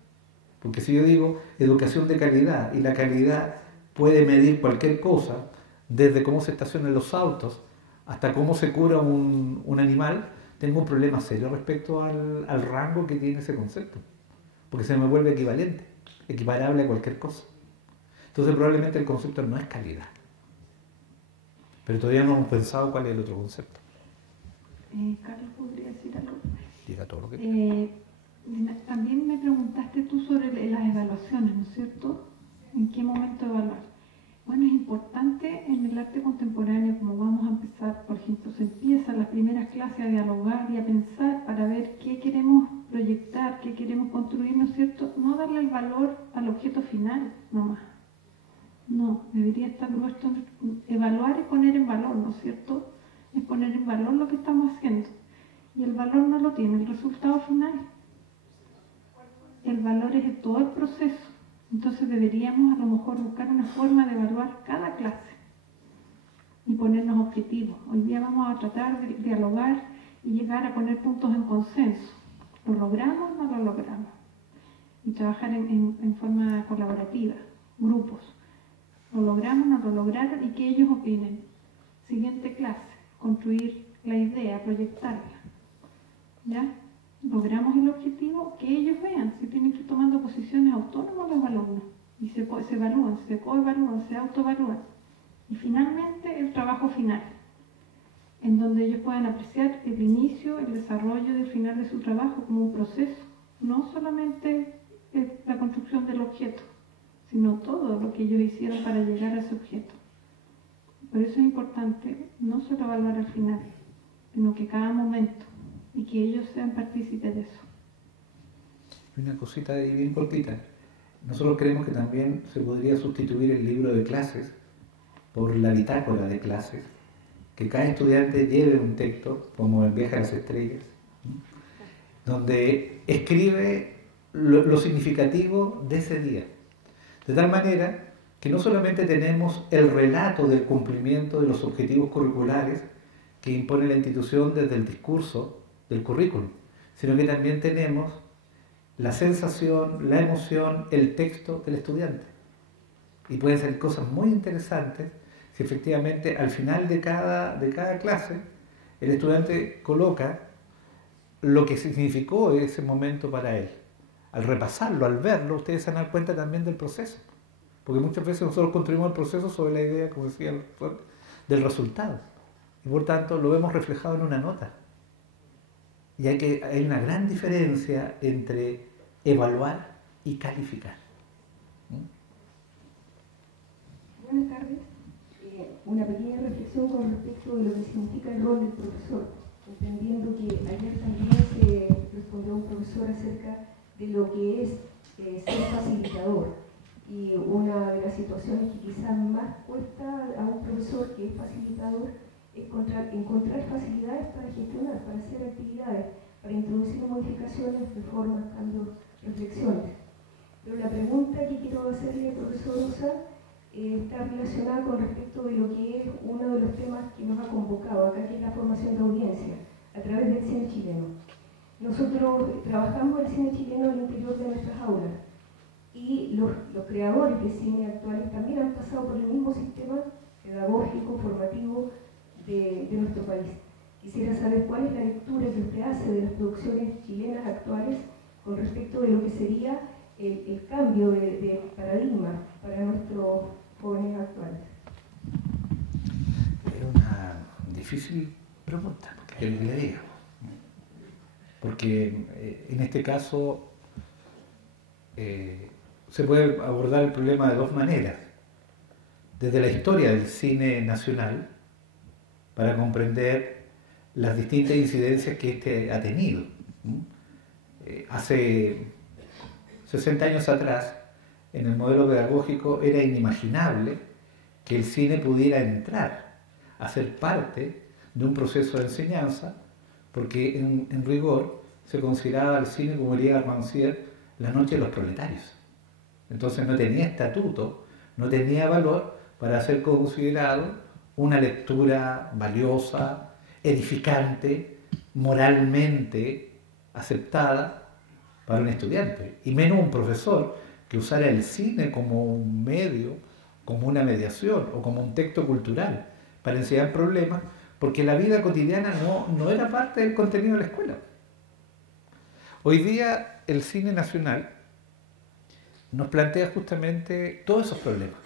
Porque si yo digo educación de calidad, y la calidad puede medir cualquier cosa, desde cómo se estacionan los autos hasta cómo se cura un animal, tengo un problema serio respecto al rango que tiene ese concepto. Porque se me vuelve equivalente, equiparable a cualquier cosa. Entonces probablemente el concepto no es calidad. Pero todavía no hemos pensado cuál es el otro concepto. Carlos, ¿podría decir algo? Diga todo lo que también me preguntaste tú sobre las evaluaciones, ¿no es cierto? ¿En qué momento evaluar? Bueno, es importante en el arte contemporáneo, como vamos a empezar, por ejemplo, se empiezan las primeras clases a dialogar y a pensar para ver qué queremos proyectar, qué queremos construir, ¿no es cierto? No darle el valor al objeto final, nomás. No, debería estar nuestro, evaluar es poner en valor, ¿no es cierto? Es poner en valor lo que estamos haciendo. Y el valor no lo tiene el resultado final. El valor es de todo el proceso. Entonces deberíamos a lo mejor buscar una forma de evaluar cada clase y ponernos objetivos. Hoy día vamos a tratar de dialogar y llegar a poner puntos en consenso. ¿Lo logramos o no lo logramos? Y trabajar en forma colaborativa, grupos. ¿Lo logramos o no lo lograron? Y que ellos opinen. Siguiente clase, construir la idea, proyectarla. ¿Ya? Logramos el objetivo, que ellos vean si tienen que ir tomando posiciones autónomas los alumnos. Y se evalúan, se coevalúan, se autoevalúan. Y finalmente el trabajo final, en donde ellos puedan apreciar el inicio, el desarrollo del final de su trabajo como un proceso, no solamente la construcción del objeto, sino todo lo que ellos hicieron para llegar a ese objeto. Por eso es importante no solo evaluar al final, sino que cada momento, y que ellos sean partícipes de eso. Una cosita ahí bien cortita. Nosotros creemos que también se podría sustituir el libro de clases por la bitácora de clases, que cada estudiante lleve un texto, como el Viaje a las Estrellas, donde escribe lo significativo de ese día. De tal manera que no solamente tenemos el relato del cumplimiento de los objetivos curriculares que impone la institución desde el discurso del currículum, sino que también tenemos la sensación, la emoción, el texto del estudiante. Y pueden ser cosas muy interesantes si efectivamente al final de cada clase el estudiante coloca lo que significó ese momento para él. Al repasarlo, al verlo, ustedes se van a dar cuenta también del proceso. Porque muchas veces nosotros construimos el proceso sobre la idea, como decía el profesor, del resultado. Y por tanto lo vemos reflejado en una nota. Y hay una gran diferencia entre evaluar y calificar. Buenas tardes. Una pequeña reflexión con respecto de lo que significa el rol del profesor, entendiendo que ayer también se respondió a un profesor acerca de lo que es ser facilitador. Y una de las situaciones que quizás más cuesta a un profesor que es facilitador es encontrar facilidades para gestionar, para hacer actividades, para introducir modificaciones, reformas, cambios, reflexiones. Pero la pregunta que quiero hacerle, profesor Osa, está relacionada con respecto de lo que es uno de los temas que nos ha convocado acá, que es la formación de audiencia a través del cine chileno. Nosotros trabajamos el cine chileno al interior de nuestras aulas y los creadores de cine actuales también han pasado por el mismo sistema pedagógico, formativo de nuestro país. Quisiera saber cuál es la lectura que usted hace de las producciones chilenas actuales con respecto de lo que sería el cambio de paradigma para nuestros jóvenes actuales. Es una difícil pregunta, que le diga. Porque en este caso se puede abordar el problema de dos maneras. Desde la historia del cine nacional, para comprender las distintas incidencias que éste ha tenido. Hace 60 años atrás, en el modelo pedagógico era inimaginable que el cine pudiera entrar a ser parte de un proceso de enseñanza, porque en rigor se consideraba el cine, como diría Rancière, la noche de los proletarios. Entonces no tenía estatuto, no tenía valor para ser considerado una lectura valiosa, edificante, moralmente aceptada para un estudiante, y menos un profesor que usara el cine como un medio, como una mediación o como un texto cultural para enseñar problemas, porque la vida cotidiana no era parte del contenido de la escuela. Hoy día el cine nacional nos plantea justamente todos esos problemas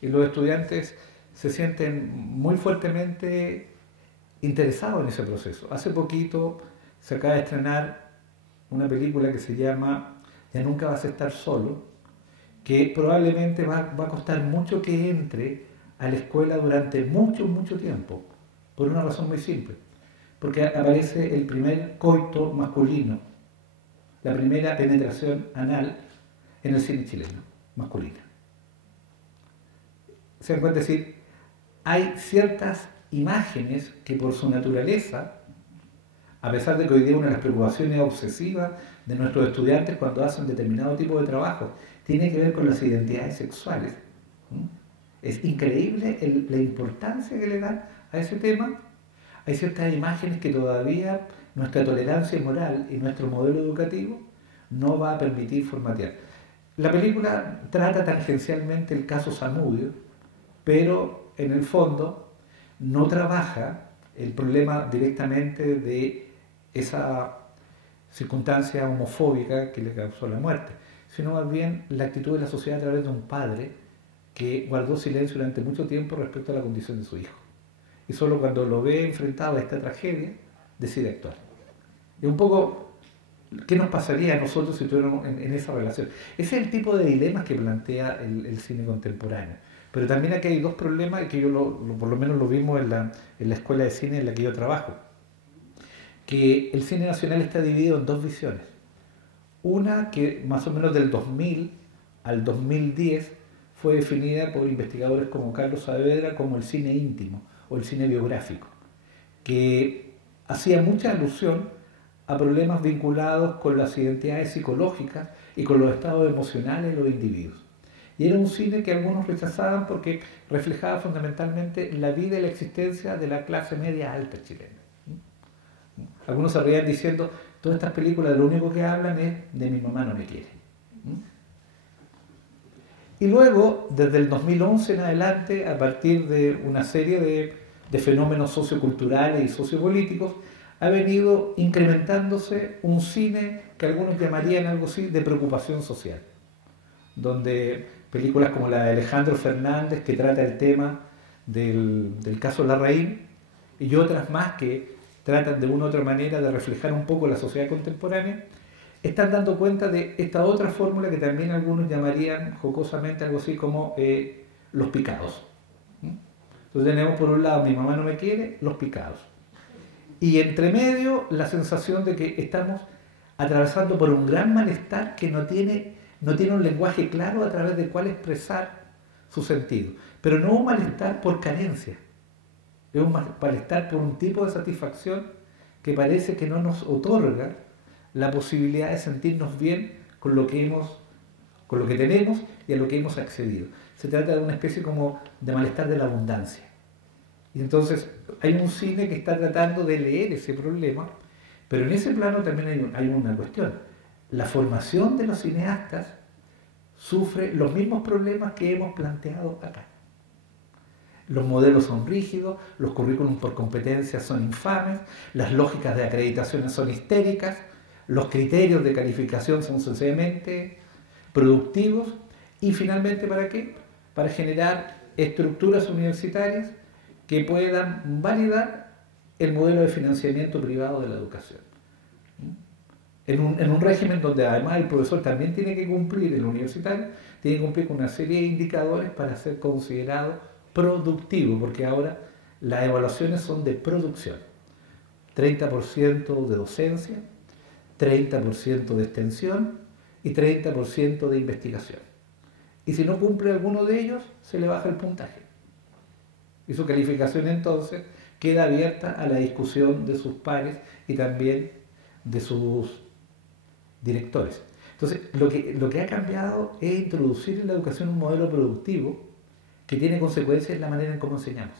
y los estudiantes se sienten muy fuertemente interesados en ese proceso. Hace poquito se acaba de estrenar una película que se llama Ya nunca vas a estar solo, que probablemente va a costar mucho que entre a la escuela durante mucho tiempo, por una razón muy simple, porque aparece el primer coito masculino, la primera penetración anal en el cine chileno, masculina. Se dan cuenta, es decir, hay ciertas imágenes que por su naturaleza, a pesar de que hoy día una de las preocupaciones obsesivas de nuestros estudiantes cuando hacen determinado tipo de trabajo tiene que ver con las identidades sexuales. Es increíble la importancia que le dan a ese tema. Hay ciertas imágenes que todavía nuestra tolerancia moral y nuestro modelo educativo no va a permitir formatear. La película trata tangencialmente el caso Zamudio, pero en el fondo no trabaja el problema directamente de esa circunstancia homofóbica que le causó la muerte, sino más bien la actitud de la sociedad a través de un padre que guardó silencio durante mucho tiempo respecto a la condición de su hijo. Y solo cuando lo ve enfrentado a esta tragedia, decide actuar. Y un poco, ¿qué nos pasaría a nosotros si estuviéramos en esa relación? Ese es el tipo de dilemas que plantea el cine contemporáneo. Pero también aquí hay dos problemas que por lo menos lo vimos en la escuela de cine en la que yo trabajo. Que el cine nacional está dividido en dos visiones. Una que más o menos del 2000 al 2010 fue definida por investigadores como Carlos Saavedra como el cine íntimo o el cine biográfico, que hacía mucha alusión a problemas vinculados con las identidades psicológicas y con los estados emocionales de los individuos. Y era un cine que algunos rechazaban porque reflejaba fundamentalmente la vida y la existencia de la clase media alta chilena. Algunos se reían diciendo, todas estas películas lo único que hablan es de mi mamá no me quiere. Y luego, desde el 2011 en adelante, a partir de una serie de fenómenos socioculturales y sociopolíticos, ha venido incrementándose un cine que algunos llamarían algo así de preocupación social, donde películas como la de Alejandro Fernández, que trata el tema del caso Larraín, y otras más que tratan de una u otra manera de reflejar un poco la sociedad contemporánea, están dando cuenta de esta otra fórmula que también algunos llamarían jocosamente algo así como los picados. Entonces tenemos por un lado, mi mamá no me quiere, los picados. Y entre medio la sensación de que estamos atravesando por un gran malestar que no tiene un lenguaje claro a través del cual expresar su sentido. Pero no un malestar por carencia, es un malestar por un tipo de satisfacción que parece que no nos otorga la posibilidad de sentirnos bien con lo que hemos con lo que tenemos y a lo que hemos accedido. Se trata de una especie como de malestar de la abundancia. Y entonces hay un cine que está tratando de leer ese problema, pero en ese plano también hay una cuestión. La formación de los cineastas sufre los mismos problemas que hemos planteado acá. Los modelos son rígidos, los currículums por competencias son infames, las lógicas de acreditaciones son histéricas, los criterios de calificación son sencillamente productivos y finalmente ¿para qué? Para generar estructuras universitarias que puedan validar el modelo de financiamiento privado de la educación. En un régimen donde además el profesor también tiene que cumplir, el universitario, tiene que cumplir con una serie de indicadores para ser considerado productivo, porque ahora las evaluaciones son de producción. 30% de docencia, 30% de extensión y 30% de investigación. Y si no cumple alguno de ellos, se le baja el puntaje. Y su calificación entonces queda abierta a la discusión de sus pares y también de sus directores. Entonces, lo que ha cambiado es introducir en la educación un modelo productivo que tiene consecuencias en la manera en cómo enseñamos.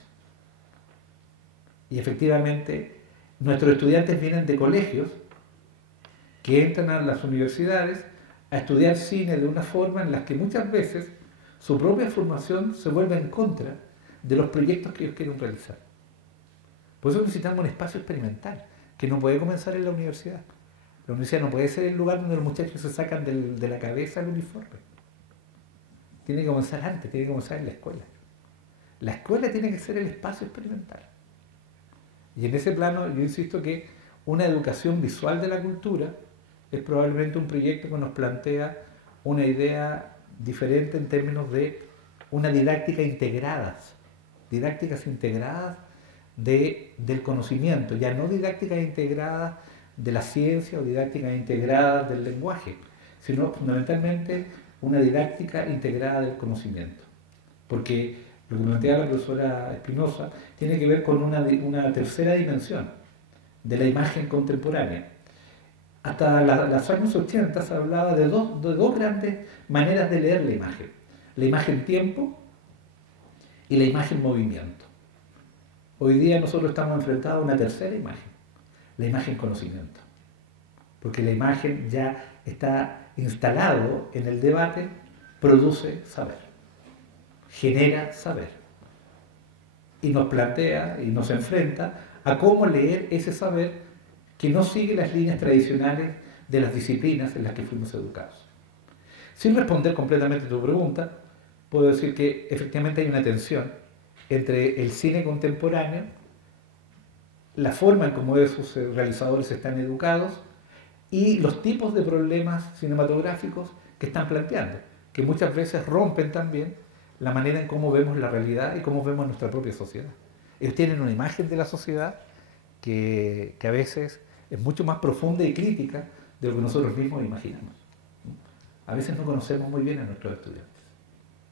Y efectivamente, nuestros estudiantes vienen de colegios que entran a las universidades a estudiar cine de una forma en la que muchas veces su propia formación se vuelve en contra de los proyectos que ellos quieren realizar. Por eso necesitamos un espacio experimental, que no puede comenzar en la universidad. La universidad no puede ser el lugar donde los muchachos se sacan de la cabeza el uniforme. Tiene que comenzar antes, tiene que comenzar en la escuela. La escuela tiene que ser el espacio experimental. Y en ese plano yo insisto que una educación visual de la cultura es probablemente un proyecto que nos plantea una idea diferente en términos de una didácticas integradas del conocimiento, ya no didácticas integradas de la ciencia o didácticas integradas del lenguaje, sino fundamentalmente una didáctica integrada del conocimiento. Porque lo que plantea la profesora Espinosa tiene que ver con una tercera dimensión de la imagen contemporánea. Hasta los años 80 se hablaba de dos grandes maneras de leer la imagen. La imagen tiempo y la imagen movimiento. Hoy día nosotros estamos enfrentados a una tercera imagen, la imagen conocimiento. Porque la imagen ya está instalado en el debate, produce saber, genera saber. Y nos plantea y nos enfrenta a cómo leer ese saber que no sigue las líneas tradicionales de las disciplinas en las que fuimos educados. Sin responder completamente a tu pregunta, puedo decir que efectivamente hay una tensión entre el cine contemporáneo, la forma en cómo sus realizadores están educados y los tipos de problemas cinematográficos que están planteando, que muchas veces rompen también la manera en cómo vemos la realidad y cómo vemos nuestra propia sociedad. Ellos tienen una imagen de la sociedad que a veces es mucho más profunda y crítica de lo que nosotros mismos imaginamos. A veces no conocemos muy bien a nuestros estudiantes.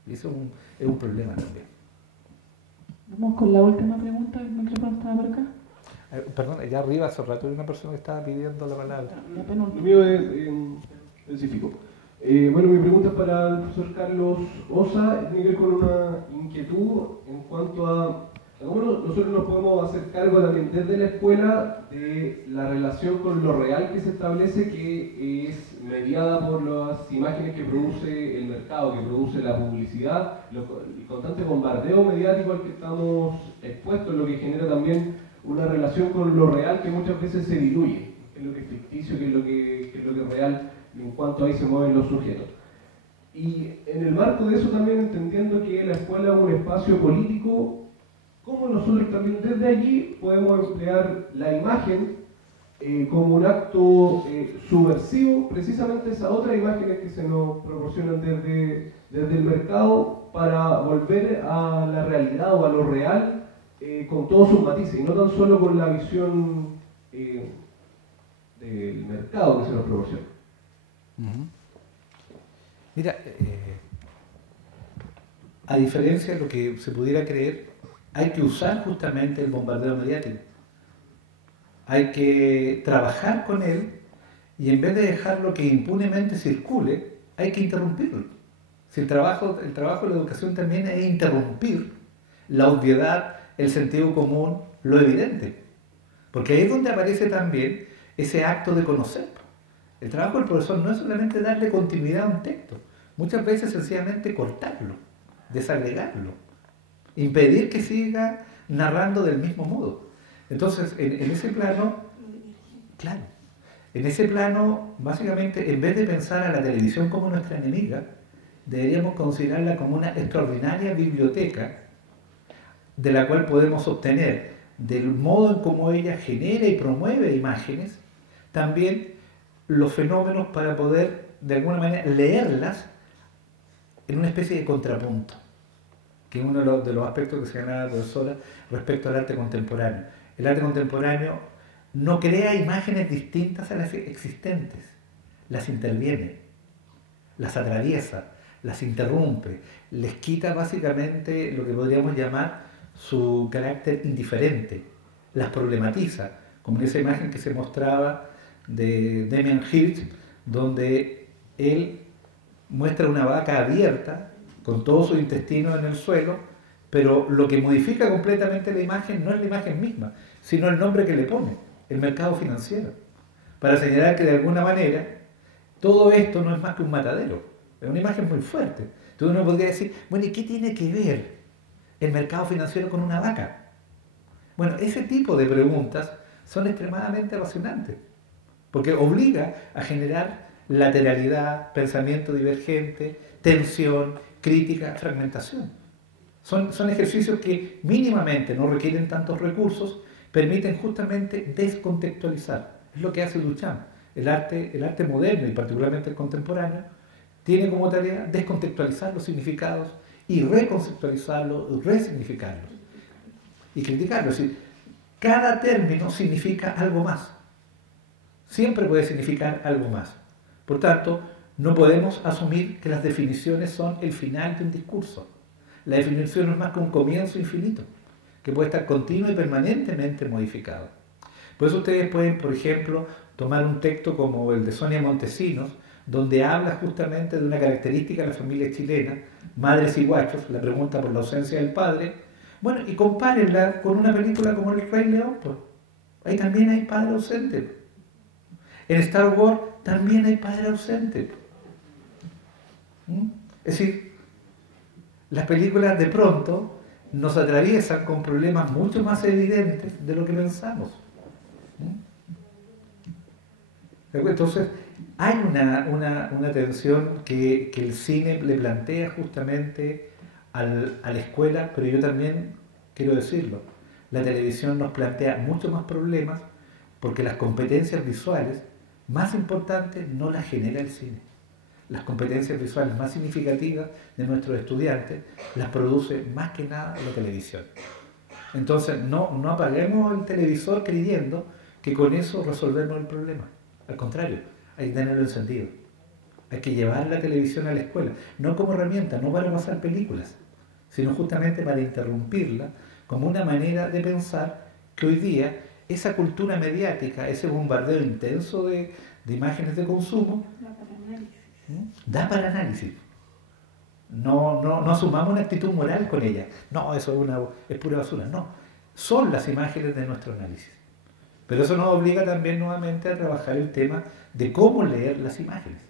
Y eso es un problema también. Vamos con la última pregunta. ¿El micrófono estaba por acá? Perdón, allá arriba hace rato hay una persona que estaba pidiendo la palabra. Lo mío es específico. Bueno, mi pregunta es para el profesor Carlos Osa. Tiene que ver con una inquietud en cuanto a cómo nosotros nos podemos hacer cargo también desde la escuela de la relación con lo real que se establece, que es mediada por las imágenes que produce el mercado, que produce la publicidad, el constante bombardeo mediático al que estamos expuestos, lo que genera también una relación con lo real que muchas veces se diluye, qué es lo que es ficticio, qué es lo que es real, en cuanto ahí se mueven los sujetos. Y en el marco de eso también entendiendo que la escuela es un espacio político, cómo nosotros también desde allí podemos emplear la imagen como un acto subversivo, precisamente esas otras imágenes que se nos proporcionan desde el mercado para volver a la realidad o a lo real con todos sus matices, y no tan solo con la visión del mercado que se nos proporciona. Mira, a diferencia de lo que se pudiera creer, hay que usar justamente el bombardeo mediático. Hay que trabajar con él y en vez de dejarlo que impunemente circule, hay que interrumpirlo. Si el trabajo de la educación también es interrumpir la obviedad, el sentido común, lo evidente. Porque ahí es donde aparece también ese acto de conocer. El trabajo del profesor no es solamente darle continuidad a un texto, muchas veces sencillamente cortarlo, desagregarlo, impedir que siga narrando del mismo modo. Entonces, en ese plano, claro, en ese plano, básicamente, en vez de pensar a la televisión como nuestra enemiga, deberíamos considerarla como una extraordinaria biblioteca de la cual podemos obtener, del modo en cómo ella genera y promueve imágenes, también los fenómenos para poder, de alguna manera, leerlas en una especie de contrapunto, que es uno de los aspectos que se señalaba la profesora respecto al arte contemporáneo. El arte contemporáneo no crea imágenes distintas a las existentes, las interviene, las atraviesa, las interrumpe, les quita básicamente lo que podríamos llamar su carácter indiferente, las problematiza, como en esa imagen que se mostraba de Damien Hirst, donde él muestra una vaca abierta, con todos sus intestinos en el suelo, pero lo que modifica completamente la imagen no es la imagen misma, sino el nombre que le pone, el mercado financiero, para señalar que de alguna manera todo esto no es más que un matadero. Es una imagen muy fuerte. Entonces uno podría decir, bueno, ¿y qué tiene que ver el mercado financiero con una vaca? Bueno, ese tipo de preguntas son extremadamente apasionantes, porque obliga a generar lateralidad, pensamiento divergente, tensión, crítica, fragmentación. Son ejercicios que mínimamente no requieren tantos recursos, permiten justamente descontextualizar. Es lo que hace Duchamp. El arte moderno y particularmente el contemporáneo tiene como tarea descontextualizar los significados y reconceptualizarlos, resignificarlos y criticarlos. Es decir, cada término significa algo más. Siempre puede significar algo más. Por tanto, no podemos asumir que las definiciones son el final de un discurso. La definición no es más que un comienzo infinito, que puede estar continuo y permanentemente modificado. Por eso ustedes pueden, por ejemplo, tomar un texto como el de Sonia Montesinos, donde habla justamente de una característica de la familia chilena, madres y guachos, la pregunta por la ausencia del padre, bueno, y compárenla con una película como El Rey León, pues. Ahí también hay padre ausente. En Star Wars también hay padre ausente. Es decir, las películas de pronto nos atraviesan con problemas mucho más evidentes de lo que pensamos. Entonces, hay una tensión que el cine le plantea justamente a la escuela, pero yo también quiero decirlo, la televisión nos plantea mucho más problemas porque las competencias visuales más importantes no las genera el cine. Las competencias visuales más significativas de nuestros estudiantes las produce más que nada la televisión. Entonces, no apaguemos el televisor creyendo que con eso resolvemos el problema. Al contrario, hay que tenerlo encendido. Hay que llevar la televisión a la escuela, no como herramienta, no para pasar películas, sino justamente para interrumpirla como una manera de pensar que hoy día esa cultura mediática, ese bombardeo intenso de imágenes de consumo, da para análisis. No asumamos una actitud moral con ella. No, eso es pura basura. No, son las imágenes de nuestro análisis. Pero eso nos obliga también nuevamente a trabajar el tema de cómo leer las imágenes.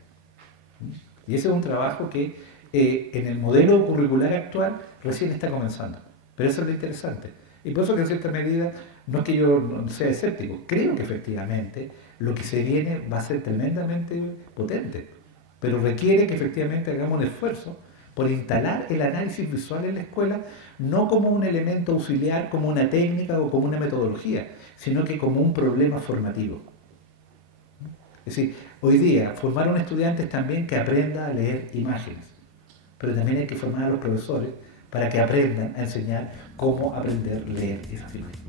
Y ese es un trabajo que en el modelo curricular actual recién está comenzando. Pero eso es lo interesante. Y por eso que en cierta medida, no es que yo no sea escéptico, creo que efectivamente lo que se viene va a ser tremendamente potente. Pero requiere que efectivamente hagamos un esfuerzo por instalar el análisis visual en la escuela, no como un elemento auxiliar, como una técnica o como una metodología, sino que como un problema formativo. Es decir, hoy día formar a un estudiante es también que aprenda a leer imágenes, pero también hay que formar a los profesores para que aprendan a enseñar cómo aprender a leer esas imágenes.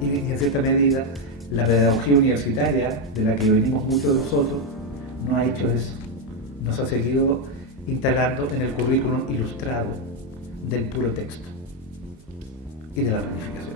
Y en cierta medida, la pedagogía universitaria, de la que venimos muchos de nosotros, no ha hecho eso. Nos ha seguido instalando en el currículum ilustrado del puro texto y de la planificación.